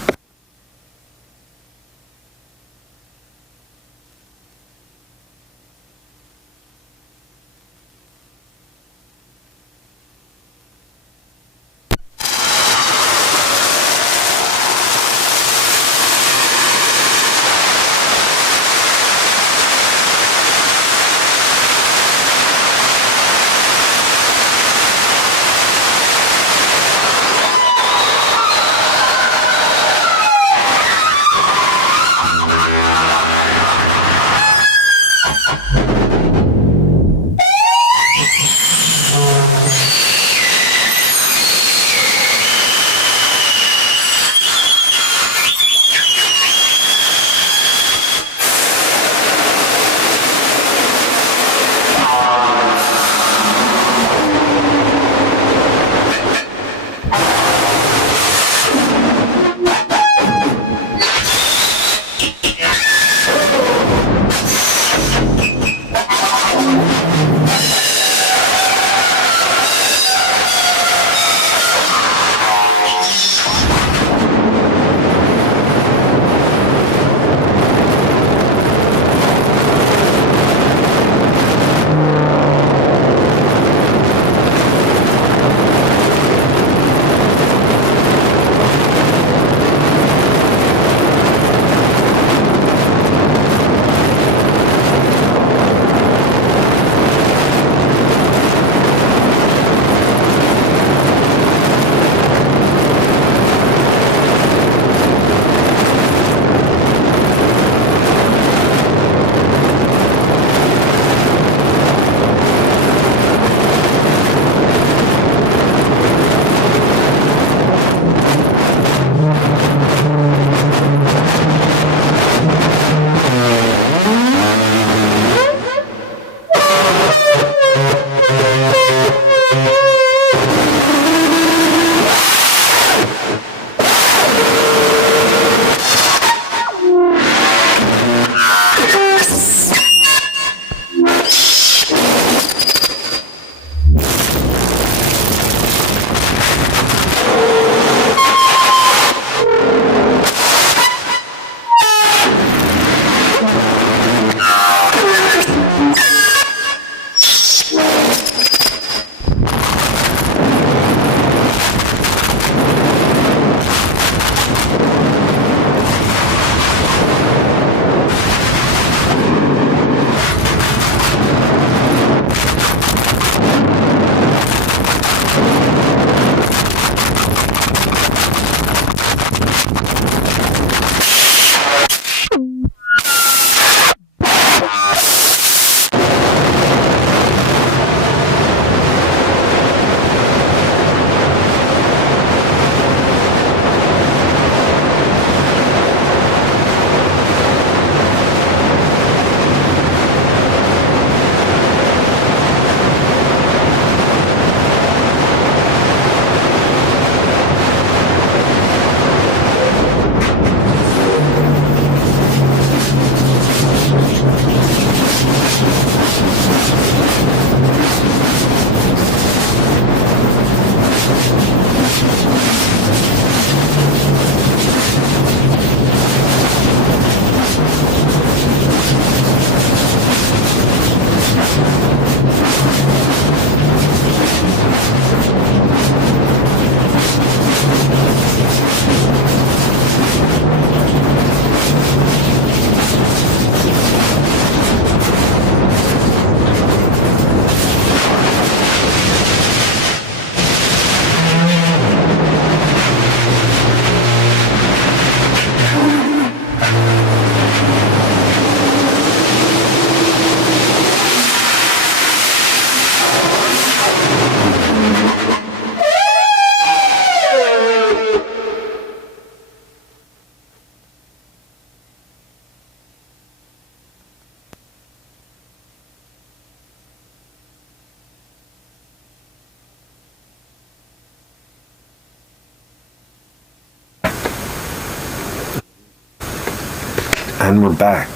And we're back.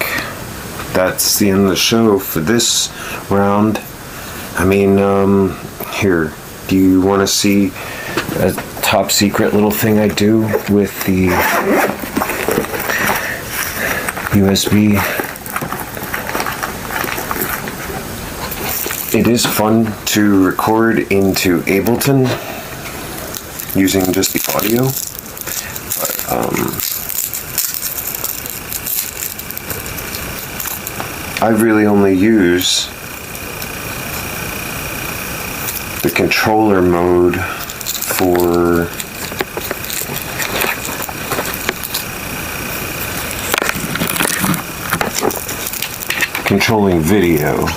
That's the end of the show for this round. I mean, here, do you want to see a top secret little thing I do with the USB? It is fun to record into Ableton using just the audio, but I really only use the controller mode for controlling video.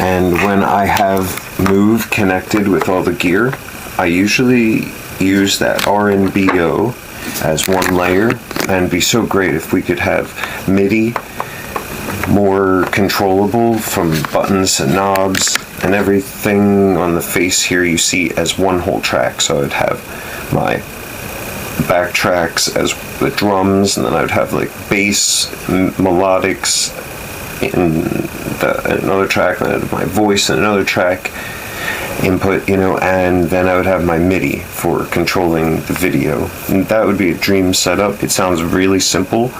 And when I have Move connected with all the gear, I usually use that RNBO as one layer, and it'd be so great if we could have MIDI more controllable from buttons and knobs, and everything on the face here you see as one whole track. So I'd have my back tracks as the drums, and then I'd have like bass, melodics in another track, and I'd have my voice in another track input, and then I would have my MIDI for controlling the video. And that would be a dream setup. It sounds really simple,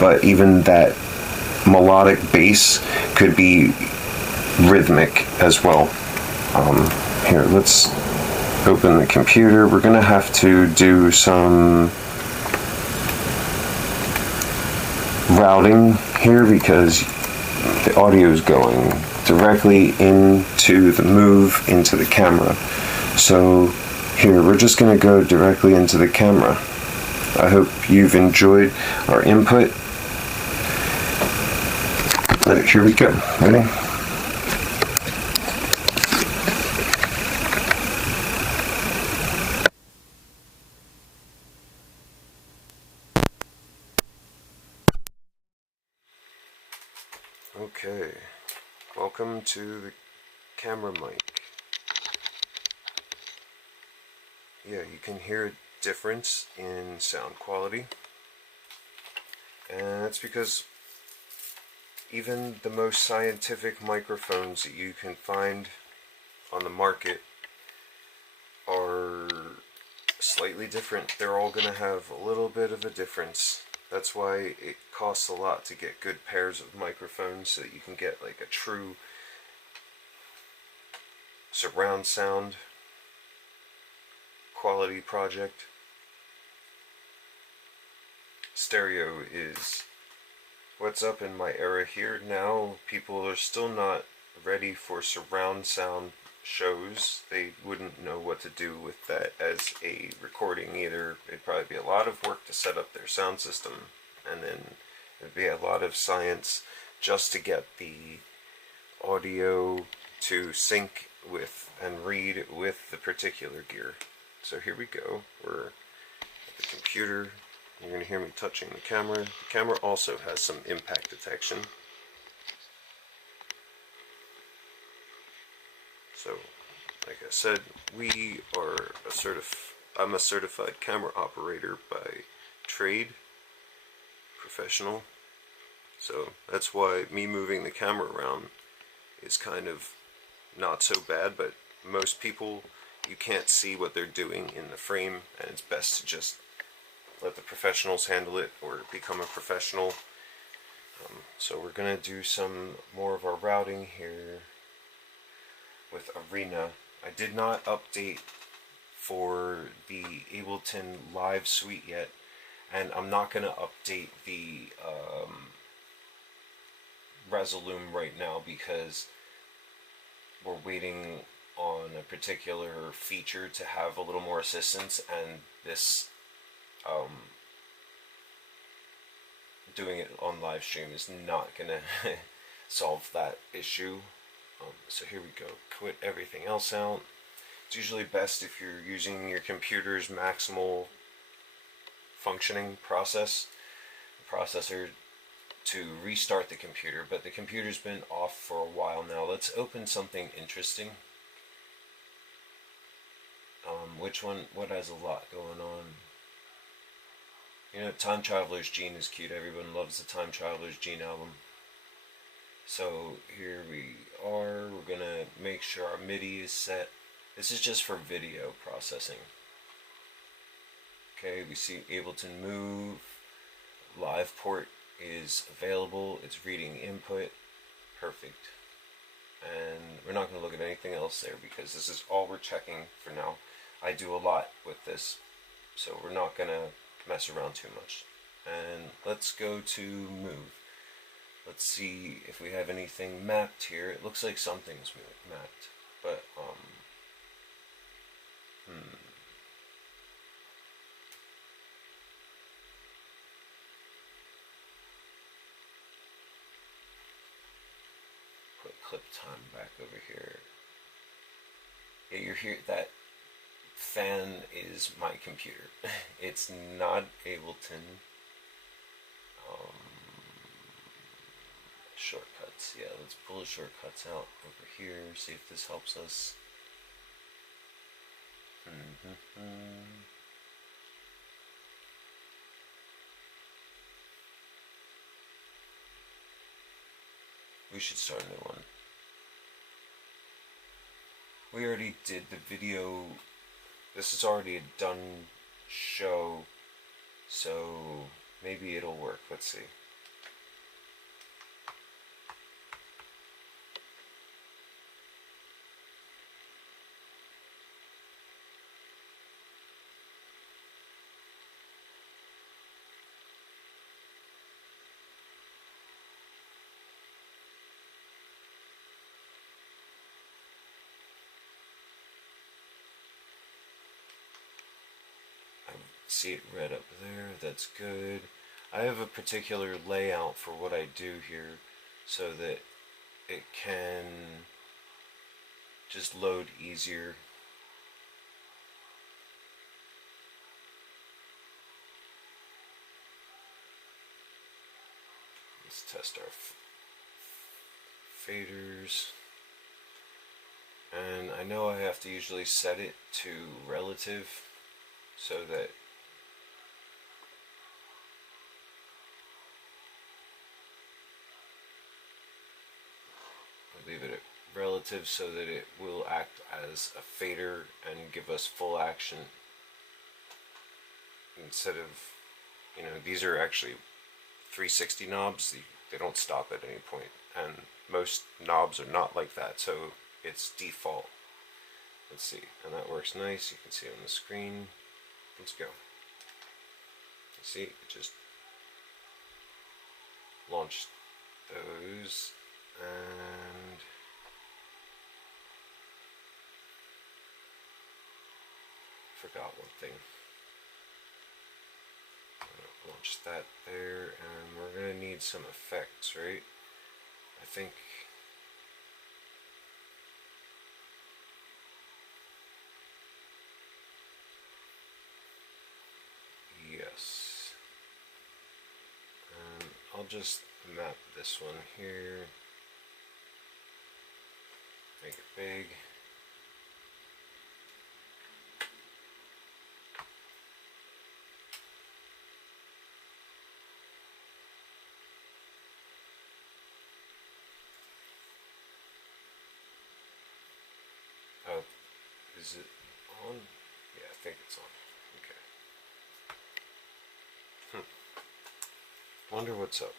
but even that melodic bass could be rhythmic as well. Here, let's open the computer. We're gonna have to do some routing here because the audio is going directly into the Move, into the camera. So here, we're just going to go directly into the camera. I hope you've enjoyed our input. Here we go. Ready? Okay, welcome to the camera mic. Yeah, you can hear a difference in sound quality, and that's because even the most scientific microphones that you can find on the market are slightly different. They're all going to have a little bit of a difference. That's why it costs a lot to get good pairs of microphones, so that you can get like a true surround sound quality project. Stereo is what's up in my era here. Now people are still not ready for surround sound shows. They wouldn't know what to do with that as a recording either. It'd probably be a lot of work to set up their sound system, and then it'd be a lot of science just to get the audio to sync with and read with the particular gear. So here we go. We're at the computer. You're going to hear me touching the camera. The camera also has some impact detection. So, like I said, we are I'm a certified camera operator by trade, professional. So that's why me moving the camera around is kind of not so bad, but most people, you can't see what they're doing in the frame, and it's best to just let the professionals handle it or become a professional. So we're going to do some more of our routing here with Arena. I did not update for the Ableton Live Suite yet, and I'm not going to update the Resolume right now because we're waiting on a particular feature to have a little more assistance, and this doing it on live stream is not gonna solve that issue. So here we go. Quit everything else out. It's usually best if you're using your computer's maximal functioning processor to restart the computer, but the computer's been off for a while now. Let's open something interesting. Which one? What has a lot going on? You know, Time Traveler's Gene is cute. Everyone loves the Time Traveler's Gene album. So here we are. We're gonna make sure our MIDI is set. This is just for video processing. Okay, we see Ableton Move. Live port is available. It's reading input. Perfect. And we're not going to look at anything else there because this is all we're checking for now. I do a lot with this, so we're not going to mess around too much. And let's go to Move. Let's see if we have anything mapped here. It looks like something's mapped, but put clip time back over here. Yeah, you're here. That fan is my computer. It's not Ableton. Shortcuts. Yeah, let's pull the shortcuts out over here. See if this helps us. We should start a new one. We already did the video. This is already a done show, so maybe it'll work. Let's see. See it red up there, that's good. I have a particular layout for what I do here so that it can just load easier. Let's test our faders. And I know I have to usually set it to relative so that leave it at relative so that it will act as a fader and give us full action instead of, you know, these are actually 360 knobs. They don't stop at any point, and most knobs are not like that, so it's default. Let's see, and that works nice. You can see it on the screen. Let's go. See, it just launched those. And forgot one thing. Launch that there, and we're gonna need some effects, right? I think yes. And I'll just map this one here. Make it big. Oh, is it on? Yeah, I think it's on. Okay. Wonder what's up.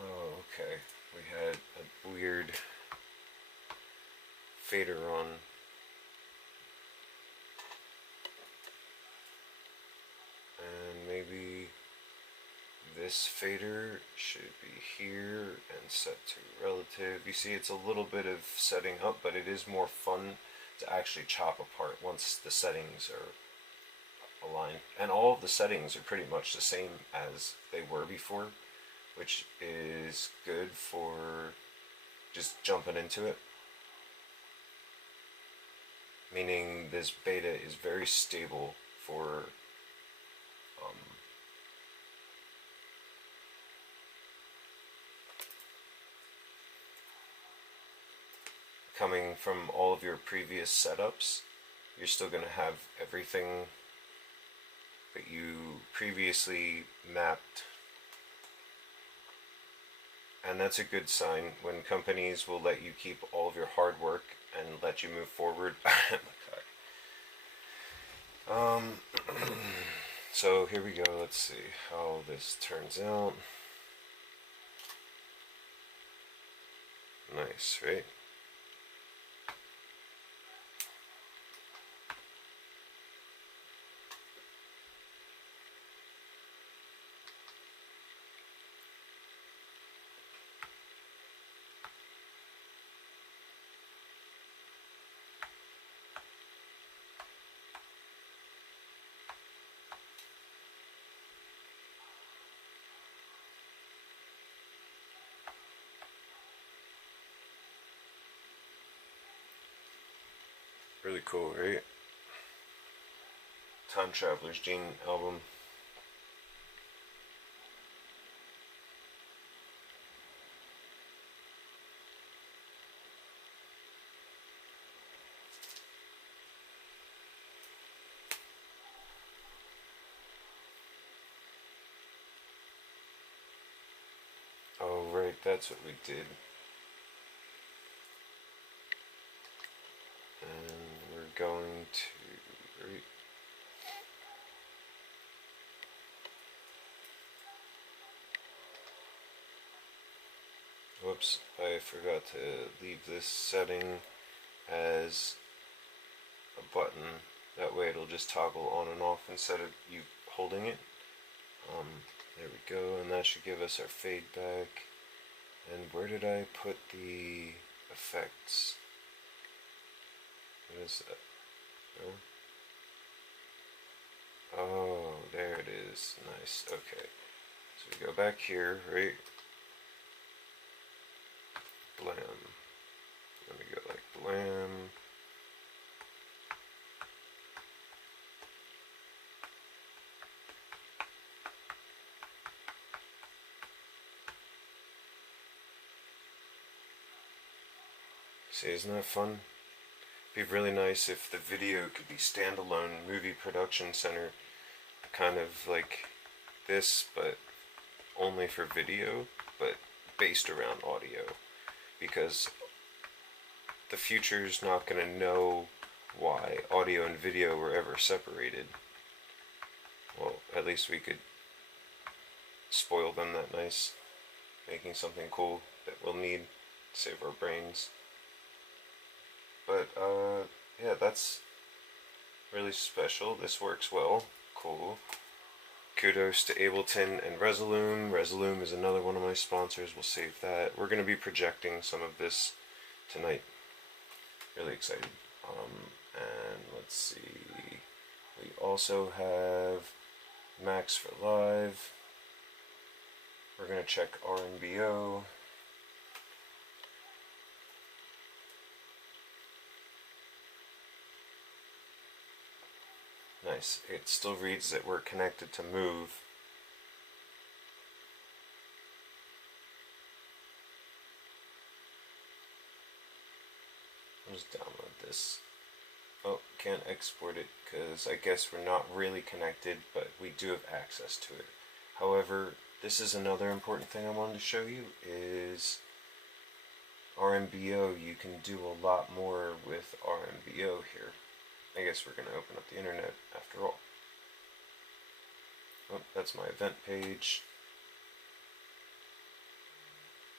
Oh, okay. We had a weird fader on. And maybe this fader should be here and set to relative. You see, it's a little bit of setting up, but it is more fun to actually chop apart once the settings are aligned. And all of the settings are pretty much the same as they were before, which is good for just jumping into it. Meaning this beta is very stable for coming from all of your previous setups. You're still going to have everything but you previously mapped. And that's a good sign when companies will let you keep all of your hard work and let you move forward. So here we go. Let's see how this turns out. Nice, right? Really cool, right? Time Traveler's Gene album. Oh, right, that's what we did. And we're going to... Right. Whoops, I forgot to leave this setting as a button. That way it'll just toggle on and off instead of you holding it. There we go, and that should give us our fade back. And where did I put the effects? What is that? Oh, there it is. Nice. Okay. So we go back here, right? Blam. Let me go like blam. See, isn't that fun? It'd be really nice if the video could be standalone movie production center, kind of like this, but only for video, but based around audio. Because the future's not going to know why audio and video were ever separated. Well, at least we could spoil them that nice, making something cool that we'll need to save our brains. But, yeah, that's really special. This works well. Cool. Kudos to Ableton and Resolume. Resolume is another one of my sponsors. We'll save that. We're going to be projecting some of this tonight. Really excited. And let's see. We also have Max for Live. We're going to check RNBO. Nice. It still reads that we're connected to Move. I'll just download this. Oh, can't export it because I guess we're not really connected, but we do have access to it. However, this is another important thing I wanted to show you is RMBO. You can do a lot more with RMBO here. I guess we're going to open up the internet after all. Oh, that's my event page.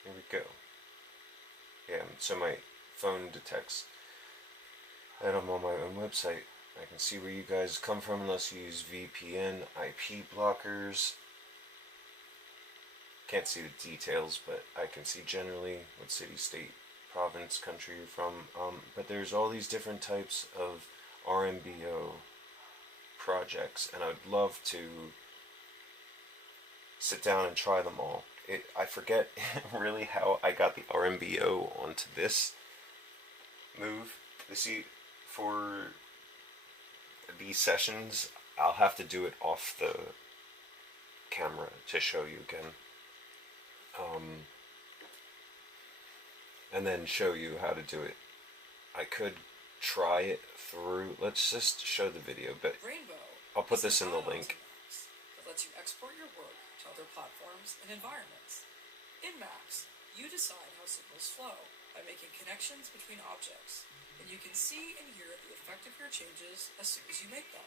Here we go. Yeah, so my phone detects that I'm on my own website. I can see where you guys come from unless you use VPN, IP blockers. Can't see the details, but I can see generally what city, state, province, country you're from. But there's all these different types of RMBO projects, and I'd love to sit down and try them all. I forget really how I got the RMBO onto this move. You see, for these sessions, I'll have to do it off the camera to show you again. And then show you how to do it. I could try it through, let's just show the video, but I'll put this in the link. lets you export your work to other platforms and environments. In Max, you decide how signals flow by making connections between objects, and you can see and hear the effect of your changes as soon as you make them.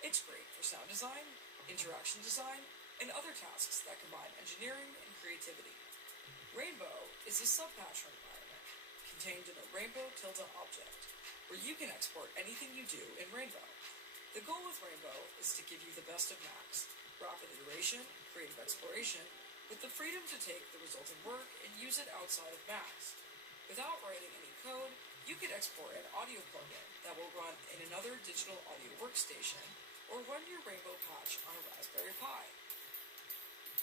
It's great for sound design, interaction design, and other tasks that combine engineering and creativity. Rainbow is a subpatchwork environment contained in a Rainbow tilde object, where you can export anything you do in Rainbow. The goal with Rainbow is to give you the best of Max, rapid iteration, creative exploration, with the freedom to take the resulting work and use it outside of Max. Without writing any code, you can export an audio plugin that will run in another digital audio workstation or run your Rainbow patch on a Raspberry Pi.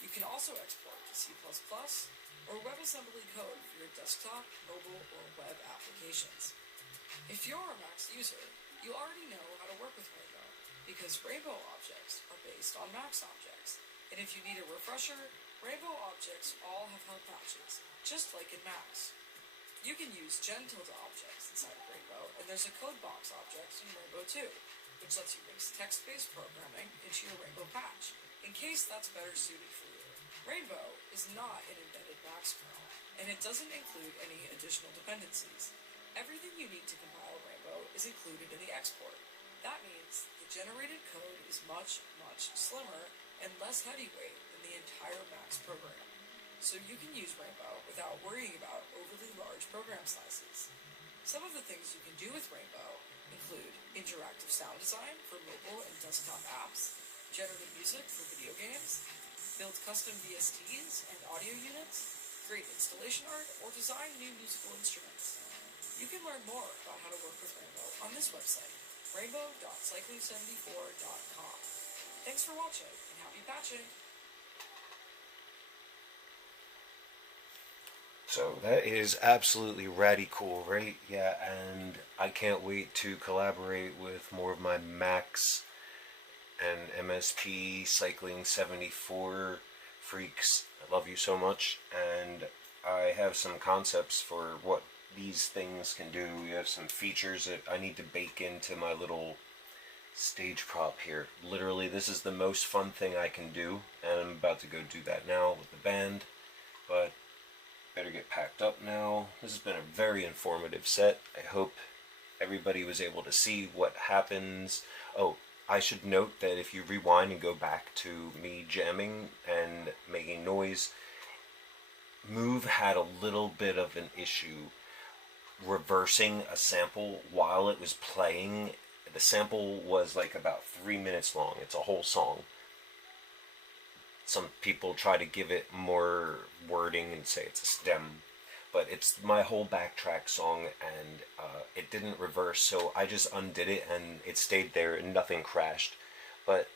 You can also export to C++ or WebAssembly code for your desktop, mobile, or web applications. If you're a Max user, you already know how to work with Rainbow because Rainbow objects are based on Max objects. And if you need a refresher, Rainbow objects all have help patches, just like in Max. You can use Gen tilde objects inside of Rainbow, and there's a Codebox object in Rainbow too, which lets you mix text-based programming into your Rainbow patch, in case that's better suited for you. Rainbow is not an embedded Max kernel, and it doesn't include any additional dependencies. Everything you need to compile Rainbow is included in the export. That means the generated code is much, much slimmer and less heavyweight than the entire Max program. So you can use Rainbow without worrying about overly large program sizes. Some of the things you can do with Rainbow include interactive sound design for mobile and desktop apps, generative music for video games, build custom VSTs and audio units, create installation art, or design new musical instruments. You can learn more about how to work with Rainbow on this website, rainbow.cycling74.com. Thanks for watching, and happy patching! So that is absolutely ratty cool, right? Yeah, and I can't wait to collaborate with more of my Max and MSP Cycling 74 freaks. I love you so much, and I have some concepts for what these things can do. We have some features that I need to bake into my little stage prop here. Literally, this is the most fun thing I can do, and I'm about to go do that now with the band, but better get packed up now. This has been a very informative set. I hope everybody was able to see what happens. Oh, I should note that if you rewind and go back to me jamming and making noise, Move had a little bit of an issue reversing a sample while it was playing. The sample was like about 3 minutes long. It's a whole song. Some people try to give it more wording and say it's a stem, but it's my whole backtrack song, and it didn't reverse, so I just undid it and it stayed there and nothing crashed. But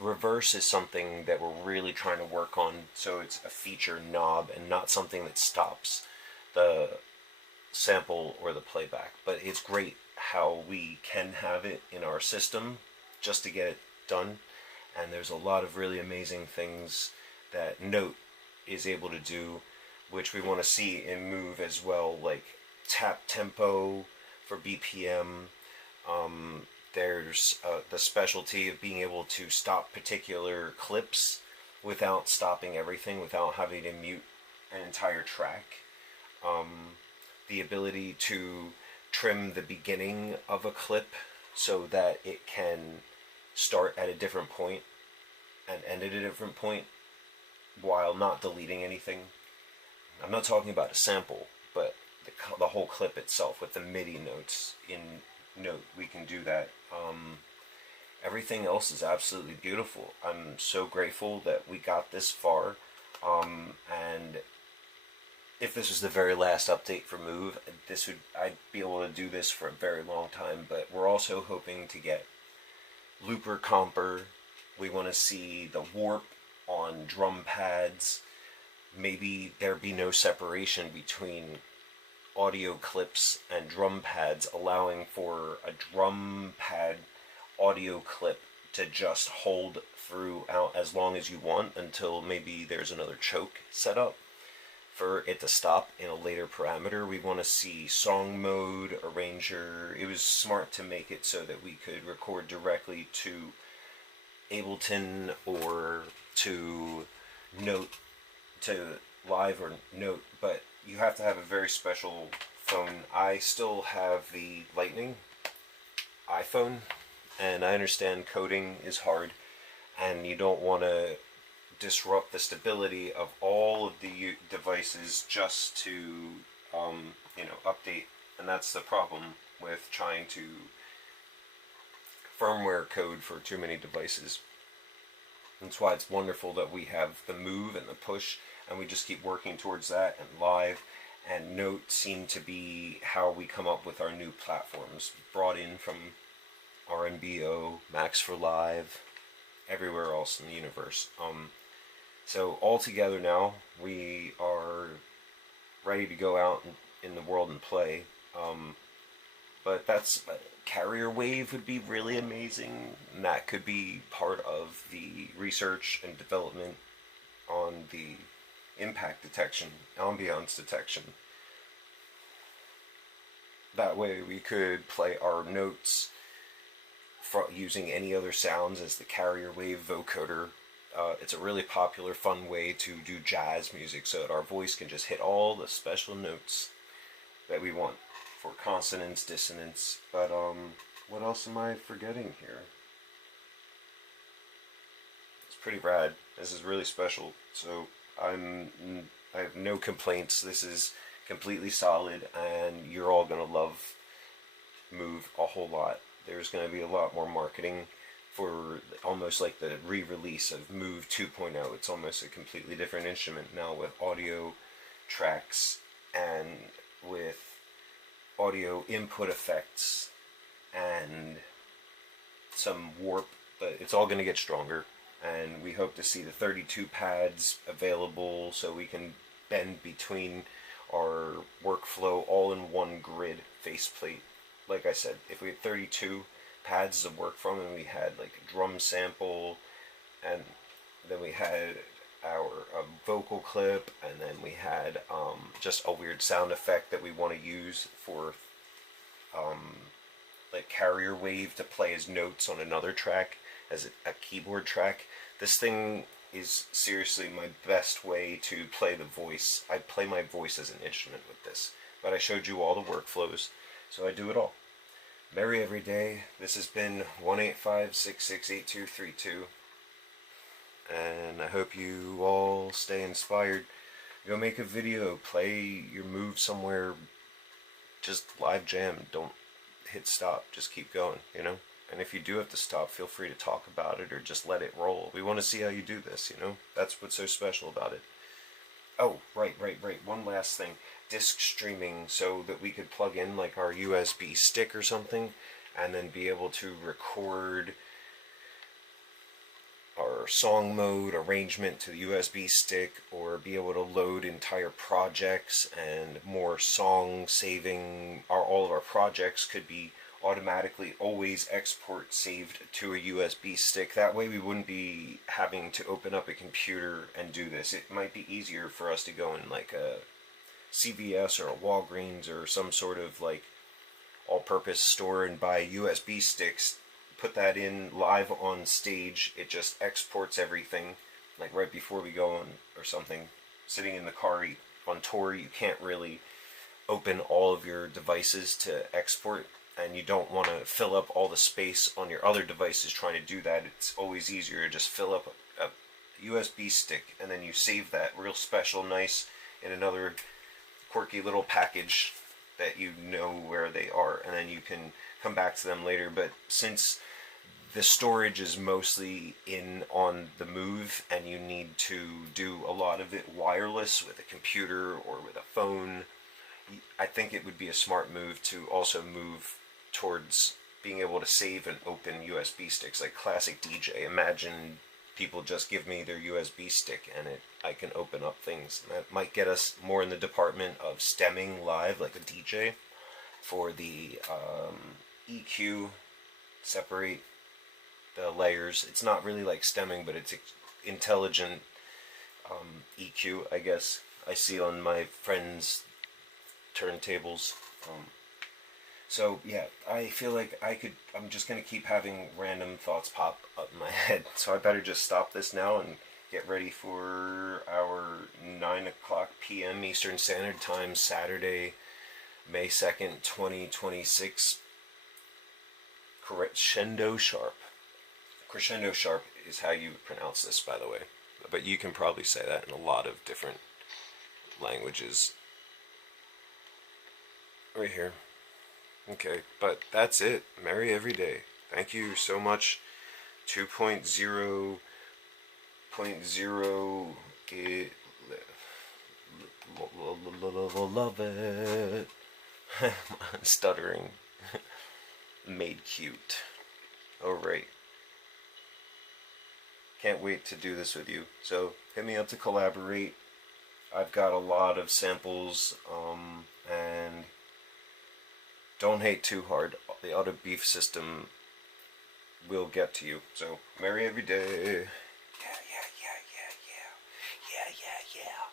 reverse is something that we're really trying to work on, so it's a feature knob and not something that stops the sample or the playback. But it's great how we can have it in our system just to get it done. And there's a lot of really amazing things that Note is able to do, which we want to see in Move as well, like tap tempo for BPM. There's the specialty of being able to stop particular clips without stopping everything, without having to mute an entire track. The ability to trim the beginning of a clip so that it can start at a different point and end at a different point while not deleting anything. I'm not talking about a sample, but the whole clip itself with the MIDI notes in Note, we can do that. Everything else is absolutely beautiful. I'm so grateful that we got this far, and if this was the very last update for Move, I'd be able to do this for a very long time. But we're also hoping to get looper comper. We want to see the warp on drum pads. Maybe there be no separation between audio clips and drum pads, allowing for a drum pad audio clip to just hold throughout as long as you want until maybe there's another choke set up for it to stop in a later parameter. We want to see song mode, arranger. It was smart to make it so that we could record directly to Ableton or to Note, to Live or Note, but you have to have a very special phone. I still have the Lightning iPhone, and I understand coding is hard, and you don't want to disrupt the stability of all of the devices just to, update. And that's the problem with trying to firmware code for too many devices. That's why it's wonderful that we have the Move and the Push, and we just keep working towards that, and Live and Note seem to be how we come up with our new platforms, brought in from RMBO, Max for Live, everywhere else in the universe. So all together now, we are ready to go out in the world and play. But that's carrier wave would be really amazing, and that could be part of the research and development on the impact detection, ambiance detection. That way we could play our notes using any other sounds as the carrier wave vocoder. It's a really popular, fun way to do jazz music so that our voice can just hit all the special notes that we want for consonance, dissonance. But what else am I forgetting here? It's pretty rad. This is really special. So I have no complaints. This is completely solid, and you're all gonna love Move a whole lot. There's gonna be a lot more marketing for almost like the re-release of Move 2.0. It's almost a completely different instrument now with audio tracks and with audio input effects and some warp, but it's all going to get stronger, and we hope to see the 32 pads available so we can bend between our workflow all in one grid faceplate. Like I said, if we had 32 pads to work from, and we had like a drum sample, and then we had our vocal clip, and then we had just a weird sound effect that we want to use for like carrier wave to play as notes on another track, as a keyboard track. This thing is seriously my best way to play the voice. I play my voice as an instrument with this, but I showed you all the workflows, so I do it all. Merry every day. This has been 1-856-68232, and I hope you all stay inspired. Go make a video, play your Move somewhere, just live jam. Don't hit stop, just keep going, and if you do have to stop, feel free to talk about it or just let it roll. We want to see how you do this, that's what's so special about it. Oh, right, one last thing. Disc streaming, so that we could plug in like our USB stick or something, and then be able to record our song mode arrangement to the USB stick, or be able to load entire projects and more song saving. All of our projects could be automatically always export saved to a USB stick. That way we wouldn't be having to open up a computer and do this. It might be easier for us to go in like a CVS or a Walgreens or some sort of like all-purpose store and buy USB sticks, put that in live on stage. It just exports everything like right before we go on or something. Sitting in the car on tour, you can't really open all of your devices to export, and you don't want to fill up all the space on your other devices trying to do that. It's always easier to just fill up a USB stick, and then you save that real special nice in another quirky little package that you know where they are, and then you can come back to them later. But since the storage is mostly on the Move, and you need to do a lot of it wireless with a computer or with a phone, I think it would be a smart move to also move towards being able to save and open USB sticks like classic DJ. Imagine people just give me their USB stick and I can open up things. And that might get us more in the department of stemming live like a DJ for the EQ, separate the layers. It's not really like stemming, but it's intelligent EQ, I guess. I see on my friends' turntables. So yeah, I feel like I'm just gonna keep having random thoughts pop up in my head. So I better just stop this now and get ready for our 9 o'clock p.m. Eastern Standard Time, Saturday, May 2nd, 2026. Crescendo Sharp. Crescendo Sharp is how you pronounce this, by the way. But you can probably say that in a lot of different languages. Right here. Okay, but that's it. Merry every day. Thank you so much. 2.0.0 love it. I'm stuttering. Made cute. Alright. Can't wait to do this with you. So hit me up to collaborate. I've got a lot of samples, and don't hate too hard. The auto beef system will get to you. So merry every day. Yeah, yeah, yeah, yeah, yeah. Yeah, yeah, yeah.